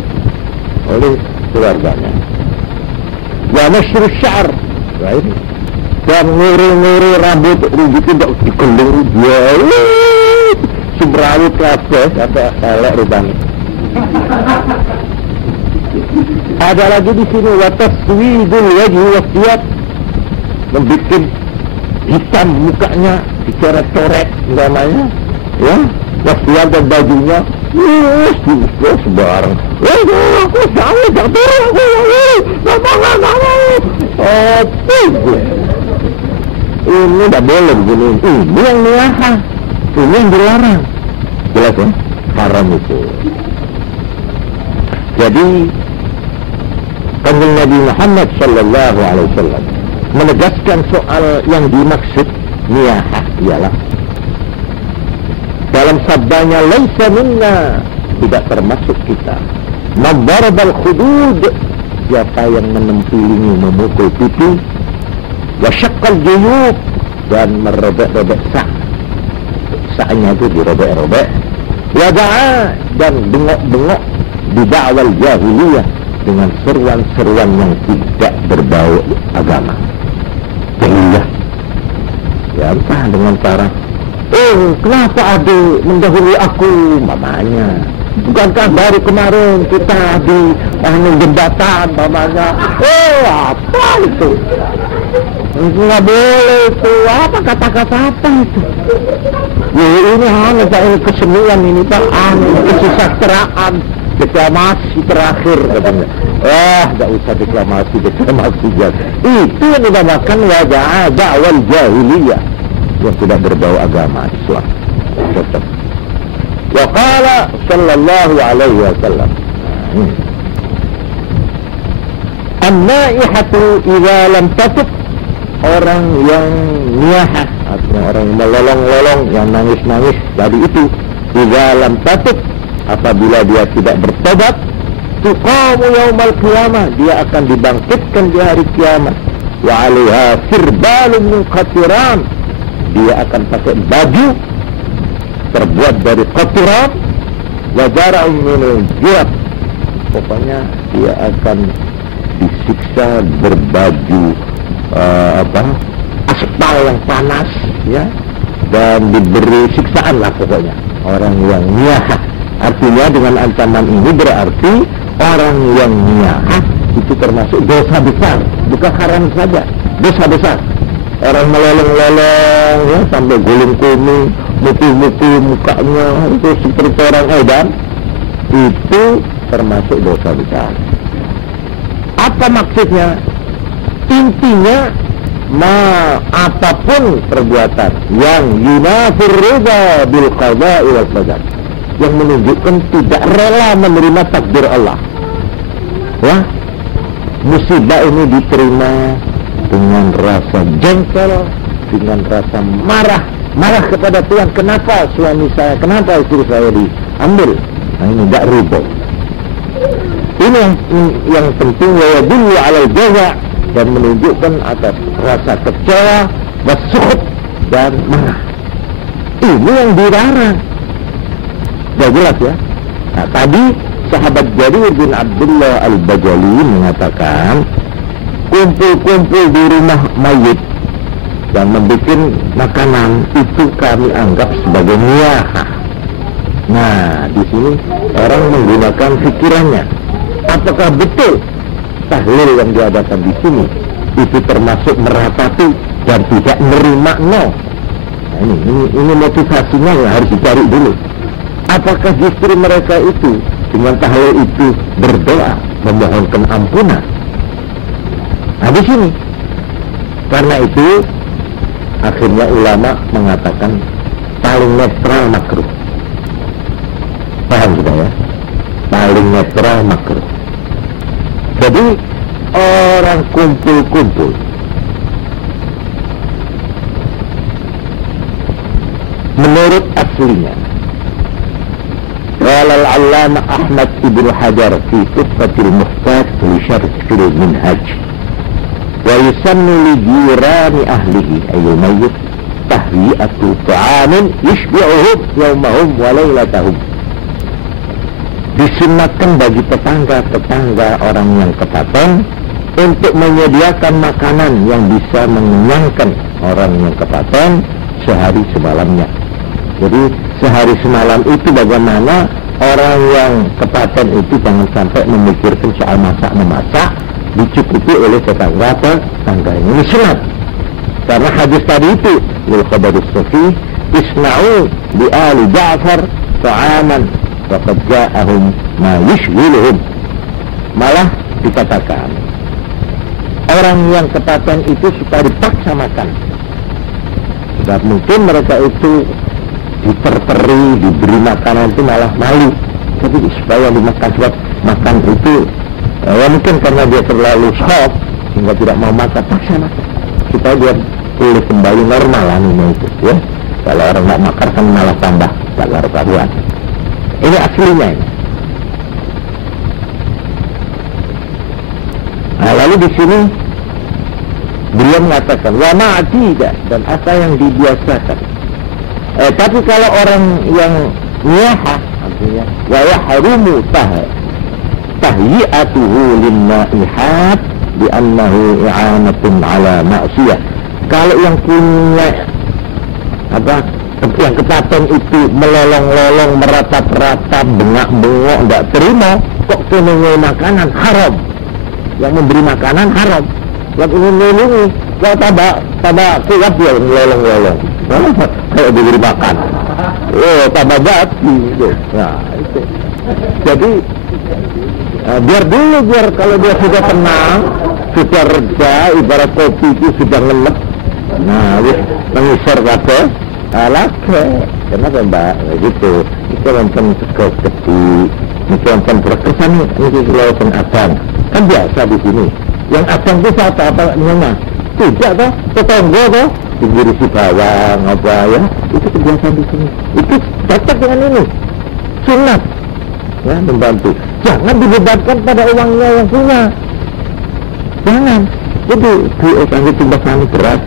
oleh keluarganya. Ya masyur syar. Nah ini. Dan nguri-nguri rambut itu tidak digelung dia. Semrawut kabeh sampai elek rupanya. Ada lagi di sini wataswidul wajhi wasiyat, membikin hitam mukanya, dicoret-coret namanya, ya, wasiyat dan bajunya, sebarang. Aku salah jatuh, ini tidak boleh begini. Ini yang niyaha, ini yang dilarang. Jelas ya, haram itu. Jadi Kanjeng Nabi Muhammad sallallahu alaihi wasallam menegaskan soal yang dimaksud niyaha ialah dalam sabdanya laisa minna, tidak termasuk kita. Madarabal khudud, siapa yang menempilingi, memukul pipi, wasyaqqal juyub, dan merobek-robek sa'nya itu dirobek-robek, wada'a, dan bengok-bengok bida'wal jahiliyah, dengan seruan-seruan yang tidak berbau agama. Jahiliyah. Ya entah dengan cara, kenapa adik mendahului aku, mamanya. Bukankah baru kemarin kita di jembatan, mamanya. Apa itu? Nggak boleh itu. Apa kata-kata apa itu? Ya, ini hanya kesenian ini Pak, kesusastraan, deklamasi terakhir katanya. Nggak usah deklamasi ya. Itu yang dinamakan wajah dakwah jahiliyah yang tidak berbau agama Islam. Tetap. Wa qala sallallahu alaihi wasallam, an-naihatu idza lam tatub, orang yang niyahah, artinya orang yang melolong-lolong, yang nangis-nangis tadi itu, idza lam tatub, apabila dia tidak bertobat, tuqamu yaumal qiyamah, dia akan dibangkitkan di hari kiamat, wa 'alaiha sirbalun min qatiran, dia akan pakai baju terbuat dari qatiran, wa jara'un min jurab, pokoknya dia akan disiksa berbaju aspal yang panas, ya, dan diberi siksaan lah pokoknya orang yang niyahah. Artinya dengan ancaman ini berarti orang yang niyahah itu termasuk dosa besar, bukan haram saja, dosa besar. Orang melolong-lolong, ya, sampai gulung kuning, mukul-mukul mukanya itu seperti orang edan, itu termasuk dosa besar. Apa maksudnya? Intinya apapun perbuatan yang yunafir ridha bil qada'i wal qadar, yang menunjukkan tidak rela menerima takdir Allah. Ya, musibah ini diterima dengan rasa jengkel, dengan rasa marah kepada Tuhan. Kenapa suami saya, kenapa istri saya diambil? Nah, ini tidak ridha. Ini yang penting, wa yadullu 'alal jaza', dan menunjukkan atas rasa kecewa, wasukhut, dan marah. Ini yang dilarang. Sudah jelas ya. Nah, tadi sahabat Jarir bin Abdullah al-Bajali mengatakan, kumpul-kumpul di rumah mayit dan membuat makanan itu kami anggap sebagai niyahah. Nah, di sini orang menggunakan pikirannya. Apakah betul tahlil yang diadakan di sini itu termasuk meratapi dan tidak menerima? No. Nah, ini motivasinya yang harus dicari dulu. Apakah justru mereka itu dengan tahlil itu berdoa memohonkan ampunan? Nah, di sini karena itu akhirnya ulama mengatakan paling netral makruh. Paham sudah ya? Paling netral makruh. Jadi orang kumpul-kumpul menurut aslinya, qala al-'allama Ahmad ibn Hajar fi Tuhfatil Muhtaj li Syarh al-Minhaj, wa yusannu li jirani ahlihi ayyul mayyit tahli'atu ta'amin yushbi'uhum yawmahum wa laylatahum. Disunnahkan bagi tetangga-tetangga orang yang kepaten untuk menyediakan makanan yang bisa mengenyangkan orang yang kepaten sehari semalamnya. Jadi sehari semalam itu bagaimana orang yang kepaten itu jangan sampai memikirkan soal masak-memasak, dicukupi oleh tetangga-tetangga. Ini sunat. Karena hadis tadi itu, lil khabarus sahih, isna'u bi ali Ja'far ta'aman waqad ja'ahum ma yushghiluhum. Malah dikatakan orang yang kepaten itu suka dipaksa makan. Sebab mungkin mereka itu diterteri, diberi makanan itu malah malu. Jadi supaya dimakan, sebab makan itu ya mungkin karena dia terlalu shock sehingga tidak mau makan, paksa makan supaya dia pulih kembali normal anunya itu, ya. Kalau orang tidak makan kan malah tambah tak karuan. Ini aslinya ini. Nah, lalu di sini beliau mengatakan wa ma'tida, dan apa yang dibiasakan. Tapi kalau orang yang niyahah, artinya wa yahrumu tahyi'atuhu lin-na'ihat bi'annahu i'anatun ala ma'siyah. Kalau yang punya yang kepaten itu melolong-lolong, meratap-ratap, bengak-bengok, tidak terima, kok mengenai makanan haram, yang memberi makanan haram, yang ingin melindungi, kalau tabak kuat dia melolong-lolong, kayak diberi makan, tabak jati, gitu. Nah, itu. Jadi biar dulu, biar kalau dia sudah tenang, sudah reda, ibarat kopi itu sudah ngelep, nah, mengisar kata, alake, kenapa mbak? Gitu. Itu nonton sekolah kecil, itu nonton berkesan, ini kelihatan abang, kan biasa di sini. Yang abang itu apa namanya? Tidak toh, tetangga toh, diberi bawang apa ya? Itu kebiasaan di sini. Itu cocok dengan ini, sunat, ya membantu. Jangan dibebankan pada uangnya yang punya. Jangan. Jadi tangga timbasan berat.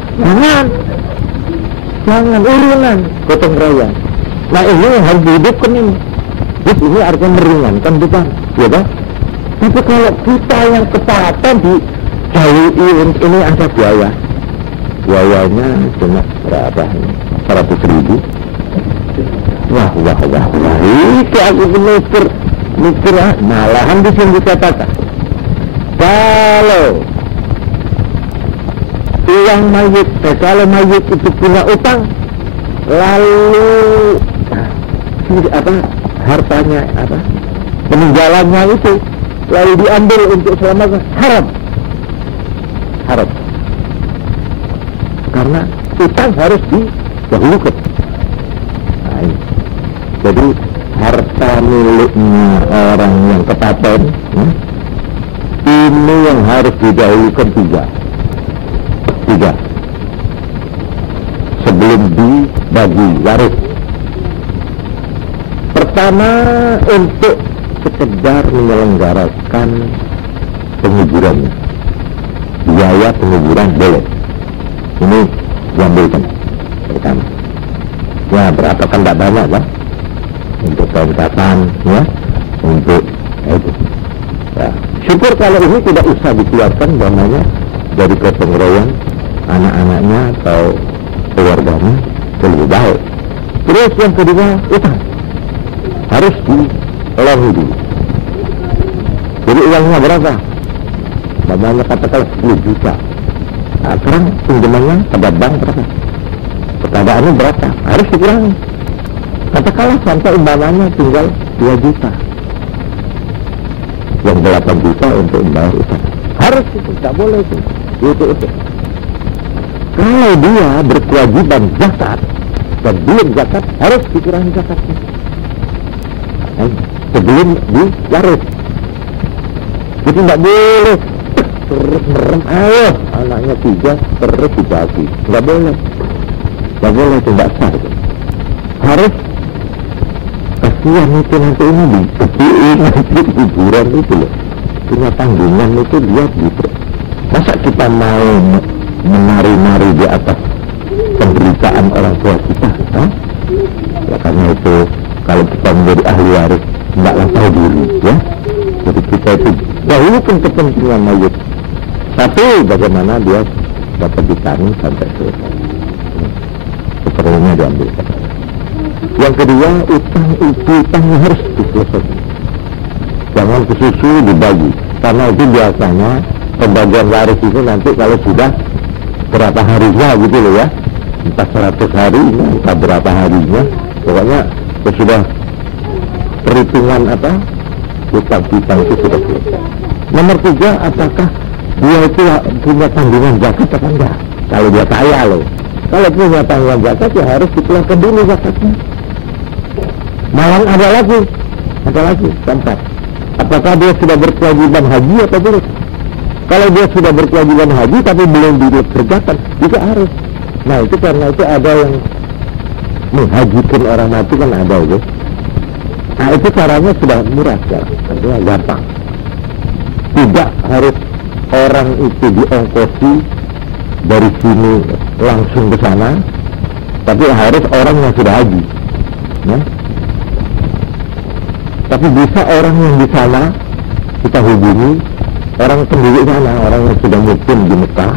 Jangan urunan gotong royong. Nah ini harus dihidupkan ini. Jadi ini artinya meringankan bukan, ya kan? Tapi kalau kita yang kepaten di jauh ini ada biaya. Biayanya cuma berapa ini? 100.000. Wah. Itu aku mikir malahan di sini dikatakan. Kalau uang mayit, kalau mayit itu punya utang, lalu hartanya peninggalannya itu lalu diambil untuk selamatkan, haram, karena utang harus didahulukan. Nah, jadi harta miliknya orang yang kepaten, ini yang harus didahulukan tiga sebelum dibagi waris. Pertama, untuk sekedar menyelenggarakan penguburannya, biaya penguburan boleh, ini diambilkan pertama. Ya berapa kan tidak banyak kan, untuk kelengkapan ya, untuk itu ya. Syukur kalau ini tidak usah dikeluarkan dananya dari gotong royong anak-anaknya atau keluarganya, lebih baik. Terus yang kedua, utang harus dilongi dulu. Jadi uangnya berapa? Namanya katakanlah 10 juta. Nah, sekarang pinjamannya pada bank berapa? Perkadaannya berapa? Harus dikurangi. Katakanlah sampai umpamanya tinggal 2 juta. Yang 8 juta untuk membayar utang. Harus itu, tak boleh itu. Itu. Kalau dia berkewajiban zakat dan belum zakat, harus dikurangi zakatnya sebelum diwaris. Jadi tidak boleh terus merem, ayo anaknya 3 terus dibagi, tidak boleh, itu tidak sah itu. Harus kasihan itu nanti ini dikeciin, nanti hiburan itu loh, punya tanggungan itu dia gitu. Masa kita mau menari-nari di atas penderitaan orang tua kita, ya karena itu kalau kita menjadi ahli waris tidaklah tahu diri ya. Jadi kita itu dahulukan kepentingan mayit, tapi bagaimana dia dapat ditanggung sampai selesai, seperlunya diambilkan. Yang kedua, utangnya harus diselesaikan, jangan kesusu dibagi, karena itu biasanya pembagian waris itu nanti kalau sudah berapa harinya gitu loh ya, entah 100 hari, entah berapa harinya, pokoknya sudah perhitungan utang-utang itu sudah selesai. Nomor 3, apakah dia itu punya tanggungan zakat atau enggak? Kalau dia kaya loh, kalau punya tanggungan zakat ya harus dikeluarkan dulu zakatnya. Malah ada lagi 4, apakah dia sudah berkewajiban haji atau belum? Kalau dia sudah berkewajiban haji tapi belum dikerjakan, juga harus. Nah itu karena itu ada yang menghajikan orang mati kan ada itu. Nah itu caranya sudah murah sekarang, artinya gampang. Tidak harus orang itu diongkosi dari sini langsung ke sana, tapi harus orang yang sudah haji ya. Tapi bisa orang yang di sana kita hubungi orang penduduk sana, orang yang sudah mukim di Mekah,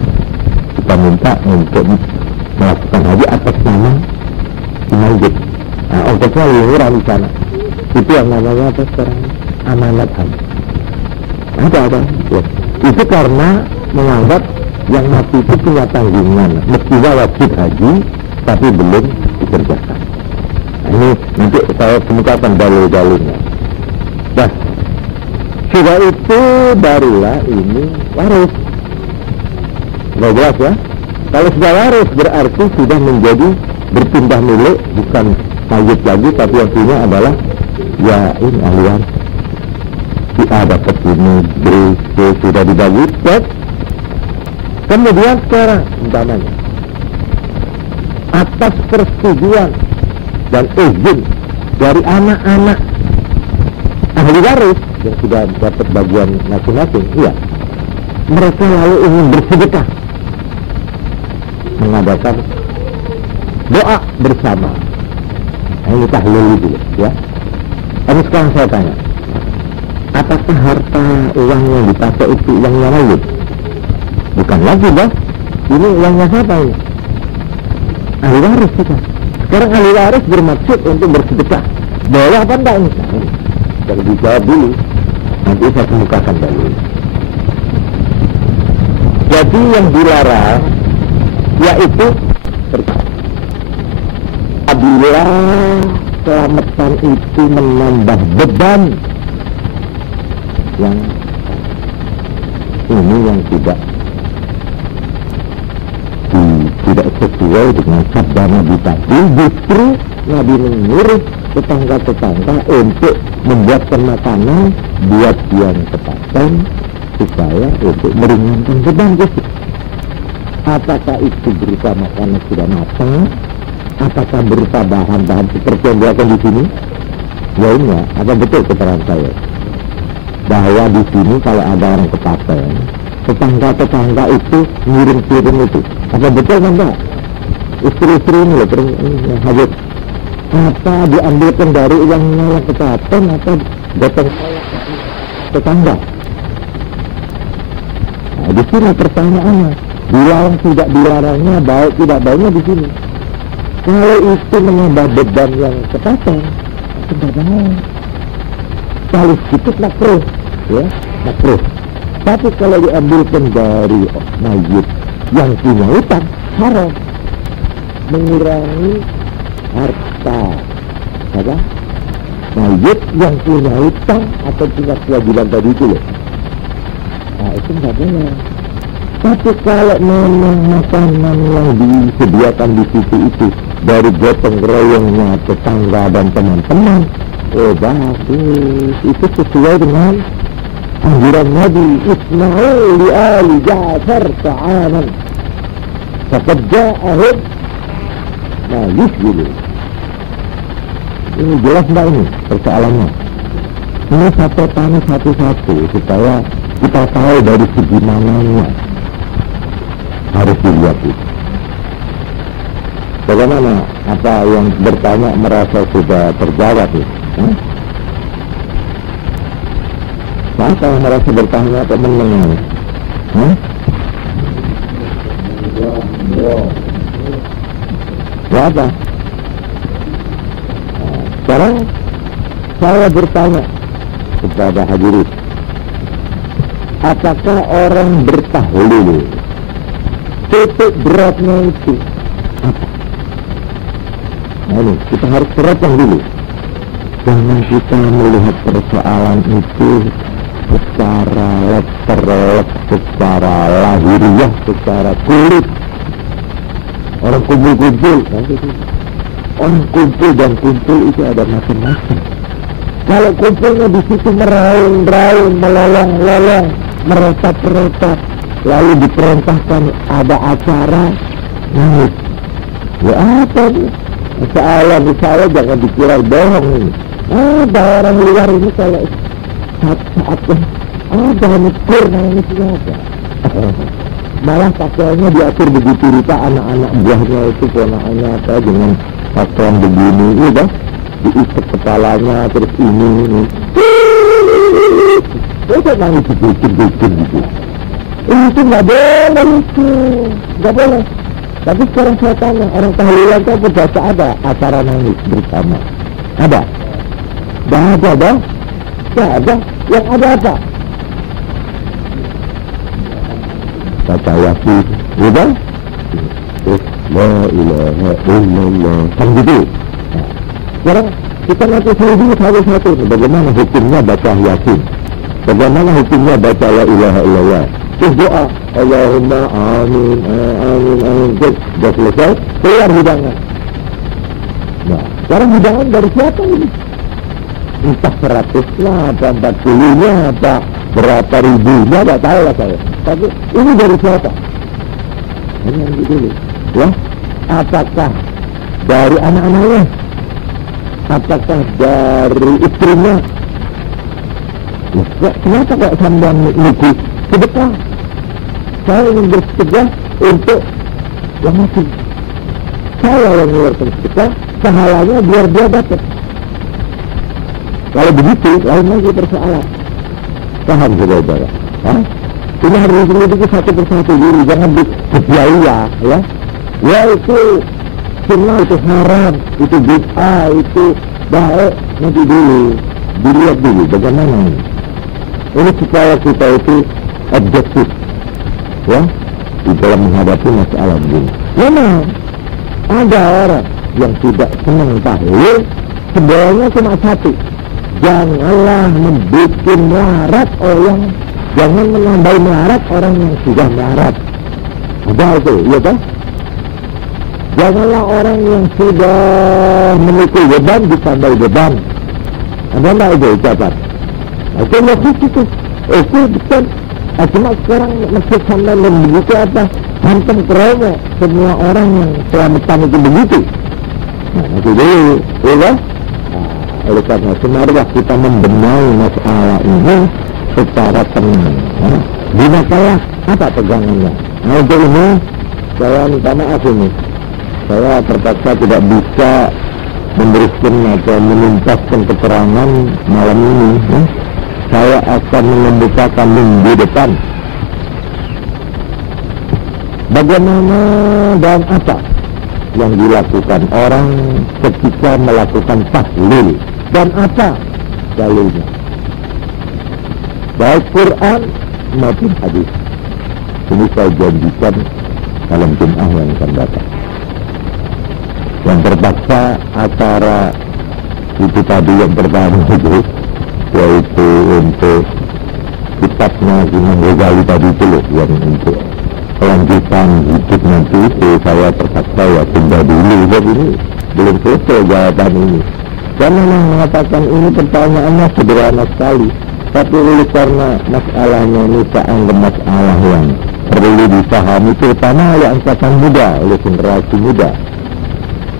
kita minta untuk melakukan haji atas nama Majid. Nah, ongkosnya lebih murah di sana. Itu yang namanya apa sekarang? Amanat haji. Ada. Ya. Itu karena menganggap yang mati itu punya tanggungan, mestinya wajib haji, tapi belum dikerjakan. Nah, ini nanti saya kemukakan dalil-dalilnya. Nah, sudah itu barulah ini waris. Nggak jelas ya? Kalau sudah waris berarti sudah menjadi berpindah milik, bukan mayit lagi, tapi yang punya adalah ya ini ahli waris. Si A dapat ini, B, C sudah dibagi, cek. Kemudian sekarang umpamanya atas persetujuan dan izin dari anak-anak ahli waris yang sudah dapat bagian masing-masing, iya, mereka lalu ingin bersedekah, mengadakan doa bersama. Nah, ini tahlil itu ya. Tapi sekarang saya tanya, apakah harta uang yang dipakai itu uangnya mayit? Bukan lagi, Bos. Ini uangnya siapa ini? Ahli waris kita. Sekarang ahli waris bermaksud untuk bersedekah. Boleh apa enggak ini? Nah, jangan dijawab dulu. Nanti saya kemukakan dulu. Jadi yang dilarang yaitu apabila selamatan itu menambah beban yang ini yang tidak sesuai dengan sabda Nabi tadi, justru Nabi menyuruh tetangga-tetangga untuk membuatkan makanan buat yang kepaten supaya untuk meringankan beban itu. Apakah itu berupa makanan sudah matang, apakah berupa bahan-bahan seperti yang dilakukan di sini? Ya ini ya, apa betul keterangan saya bahwa di sini kalau ada orang kepaten, tetangga-tetangga itu ngirim-kirim itu, apa betul kan enggak? Istri-istri ini loh, habis apa diambilkan dari uangnya yang kepaten atau datang tetangga? Nah, di sini pertanyaannya, dilarang tidak dilarangnya, baik tidak baiknya di sini. Kalau itu menambah beban yang kepaten, tidak baik. Kalau sedikit makruh, ya makruh. Tapi kalau diambilkan dari mayit yang punya utang, haram. Mengurangi harta apa? Mayit yang punya utang atau punya kewajiban tadi itu loh. Nah itu nggak boleh. Tapi kalau memang makanan yang disediakan di situ itu dari gotong royongnya tetangga dan teman-teman, oh bagus, itu sesuai dengan anjuran Nabi, isma'u li ali Ja'far ta'aman faqad ja'ahum ma yusbilu. Ini jelas mbak ini persoalannya. Ini satu tanya satu-satu supaya kita tahu dari segi mananya harus dilihat itu. Bagaimana? Apa yang bertanya merasa sudah terjawab itu? Siapa yang merasa bertanya atau mendengar? Siapa? Nah, sekarang saya bertanya kepada hadirin, apakah orang bertahlil titik beratnya itu apa? Nah ini kita harus terapkan dulu. Jangan kita melihat persoalan itu secara letterlek, secara lahiriah, secara kulit. Orang kumpul-kumpul, orang kumpul dan kumpul itu ada macam-macam. Kalau kumpulnya di situ meraung-raung, melolong-lolong, merotat-rotat, lalu diperintahkan ada acara, nangis. Ya apa nih? Misalnya jangan dikira bohong ini. Ada orang luar ini kalau saat jangan ukur nangis siapa. Malah pakaiannya diatur begitu rupa, anak-anak buahnya itu ponakannya apa dengan pakaian begini, udah diikat kepalanya terus ini. Itu nangis bikin gitu. Itu nggak boleh itu, nggak boleh. Tapi sekarang saya tanya, orang tahlilan itu berbaca ada acara nangis bersama? Ada? Nggak ada dong? Nggak ada. Yang ada apa? Baca yasin, udah? La ilaha illallah. Kan gitu. Nah, sekarang kita nanti satu-satu. Bagaimana hukumnya baca yasin? Bagaimana hukumnya baca la ilaha illallah? Terus doa, Allahumma amin, amin, amin. Sudah selesai, keluar hidangan. Nah, sekarang hidangan dari siapa ini? Entah 100-nya, apa 40-nya, apa berapa ribunya, tidak tahu lah saya. Tapi ini dari siapa? Ini yang dulu. Ya, apakah dari anak-anaknya? Apakah dari istrinya? Ya, kenapa kok sambil nunggu sedekah? Saya ingin bersedekah untuk yang mati. Saya yang mengeluarkan sedekah, pahalanya biar dia dapat. Kalau begitu, lain lagi persoalan. Paham saudara? Ini harus diselidiki satu persatu dulu, jangan dibiaya, ya. Ya itu sunnah, itu haram, itu bid'ah, itu baik, nanti dulu dilihat dulu bagaimana ini. Ini supaya kita itu objektif, ya, di dalam menghadapi masalah ini. Memang ada orang yang tidak senang tahlil, sebenarnya cuma satu, janganlah membuat melarat orang, jangan menambah melarat orang yang sudah melarat. Ada itu, iya kan? Janganlah orang yang sudah memikul beban ditambah beban. Ada enggak itu ucapan? Itu logis itu. Itu bukan. Cuma sekarang maksud sampai begitu apa? Hantem keromo semua orang yang selamatan itu begitu. Nah, itu dulu, ya kan? Oleh karena semarah kita membenahi masalah ini secara tenang. Gunakanlah apa pegangannya. Nah, untuk ini saya minta maaf ini. Saya terpaksa tidak bisa meneruskan atau menuntaskan keterangan malam ini. Saya akan mengemukakan minggu depan. Bagaimana dan apa yang dilakukan orang ketika melakukan tahlil dan apa dalilnya, baik Quran maupun hadis. Ini saya janjikan dalam Jumat yang akan datang. Yang terpaksa acara itu tadi yang pertama itu, yaitu untuk kitabnya Imam Ghazali tadi itu loh, yang untuk kelanjutan hidup nanti itu saya terpaksa ya tunda dulu. Jadi ini belum selesai jawaban ini. Saya memang mengatakan ini pertanyaannya sederhana sekali, tapi oleh karena masalahnya ini saya anggap masalah yang perlu dipahami, terutama oleh angkatan muda, oleh generasi muda,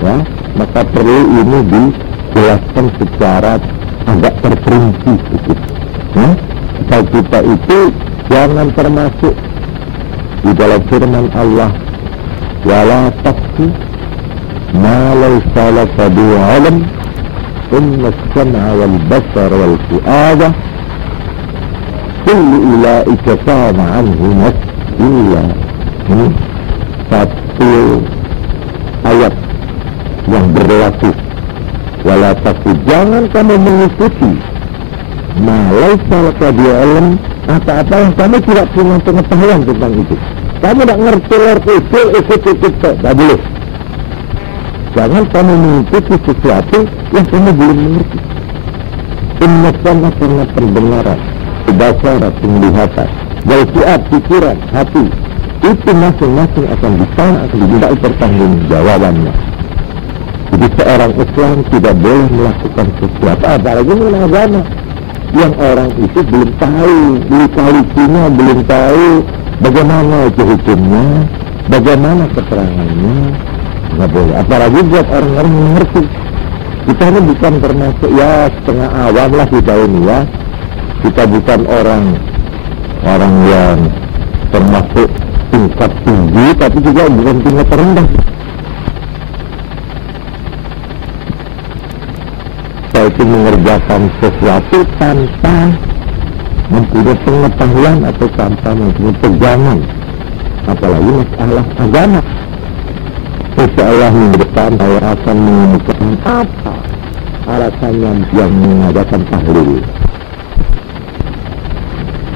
ya, maka perlu ini dijelaskan secara agak terperinci sedikit, ya. Supaya kita itu jangan termasuk di dalam firman Allah, wala taqfu ma laysa laka bihi 'ilm inna as-sam'a wal basara wal fu'ada kullu ulaika kana 'anhu mas'ula. Ini satu ayat yang berlaku. Wala taqfu, jangan kamu mengikuti ma laysa laka bihi 'ilm, apa-apa yang kamu tidak punya pengetahuan tentang itu. Kamu tidak ngerti itu, ikut-ikut, tidak boleh. Jangan kamu mengikuti sesuatu yang kamu belum mengerti. Inna sama karena pendengaran, basara penglihatan, wal-fu'ad pikiran, hati, itu masing-masing akan ditanya, akan diminta pertanggungjawabannya. Jadi seorang Islam tidak boleh melakukan sesuatu, apalagi mengenai agama, yang orang itu belum tahu, belum tahu bagaimana itu hukumnya, bagaimana keterangannya, nggak boleh. Apalagi buat orang-orang yang mengerti. Kita ini bukan termasuk ya setengah awam lah kita ini ya. Kita bukan orang yang termasuk tingkat tinggi, tapi juga bukan tingkat terendah. Itu mengerjakan sesuatu tanpa mempunyai pengetahuan atau tanpa mempunyai pegangan, apalagi masalah agama. Insya Allah minggu depan saya akan menunjukkan apa alasannya yang mengadakan tahlil,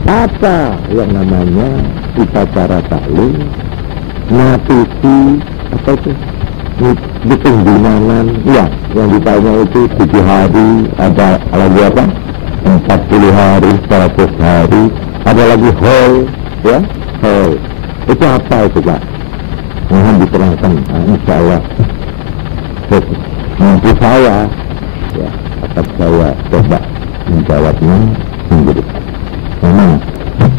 apa yang namanya upacara tahlil, ngatisi atau itu di penggunaan ya yang ditanya itu 7 hari, ada lagi apa 40 hari, 100 hari, ada lagi hol ya, hol itu apa itu Pak? Mohon diterangkan. Insya Allah nanti saya ya akan saya coba menjawabnya minggu depan. Memang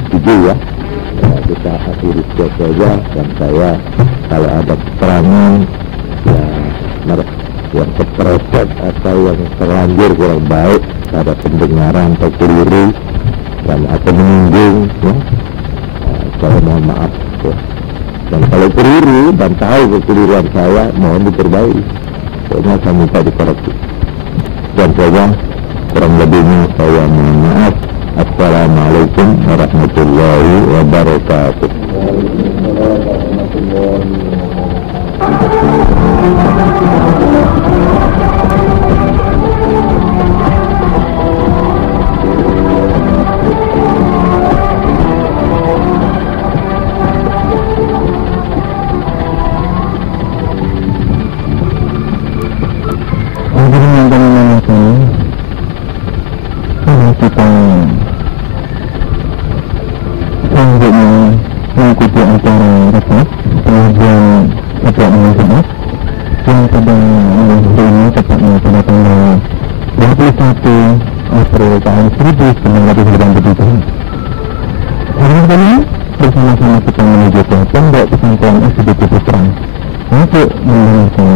setuju ya, kita akhiri saja, dan saya kalau ada keterangan yang terpeleset atau yang terlanjur kurang baik pada pendengaran atau keliru dan atau menyinggung ya, saya mohon maaf ya. Dan kalau keliru dan tahu kekeliruan saya, mohon diperbaiki. Pokoknya saya minta dikoreksi. Dan saya kurang lebihnya saya mohon maaf. Assalamualaikum warahmatullahi wabarakatuh. Mengikuti acara rapat pengajian setiap minggu Jumat yang pada minggu ini tepatnya pada tanggal 21 April tahun 1997. Hari ini bersama-sama kita menuju ke Pondok Pesantren SDT Putra untuk mendengarkan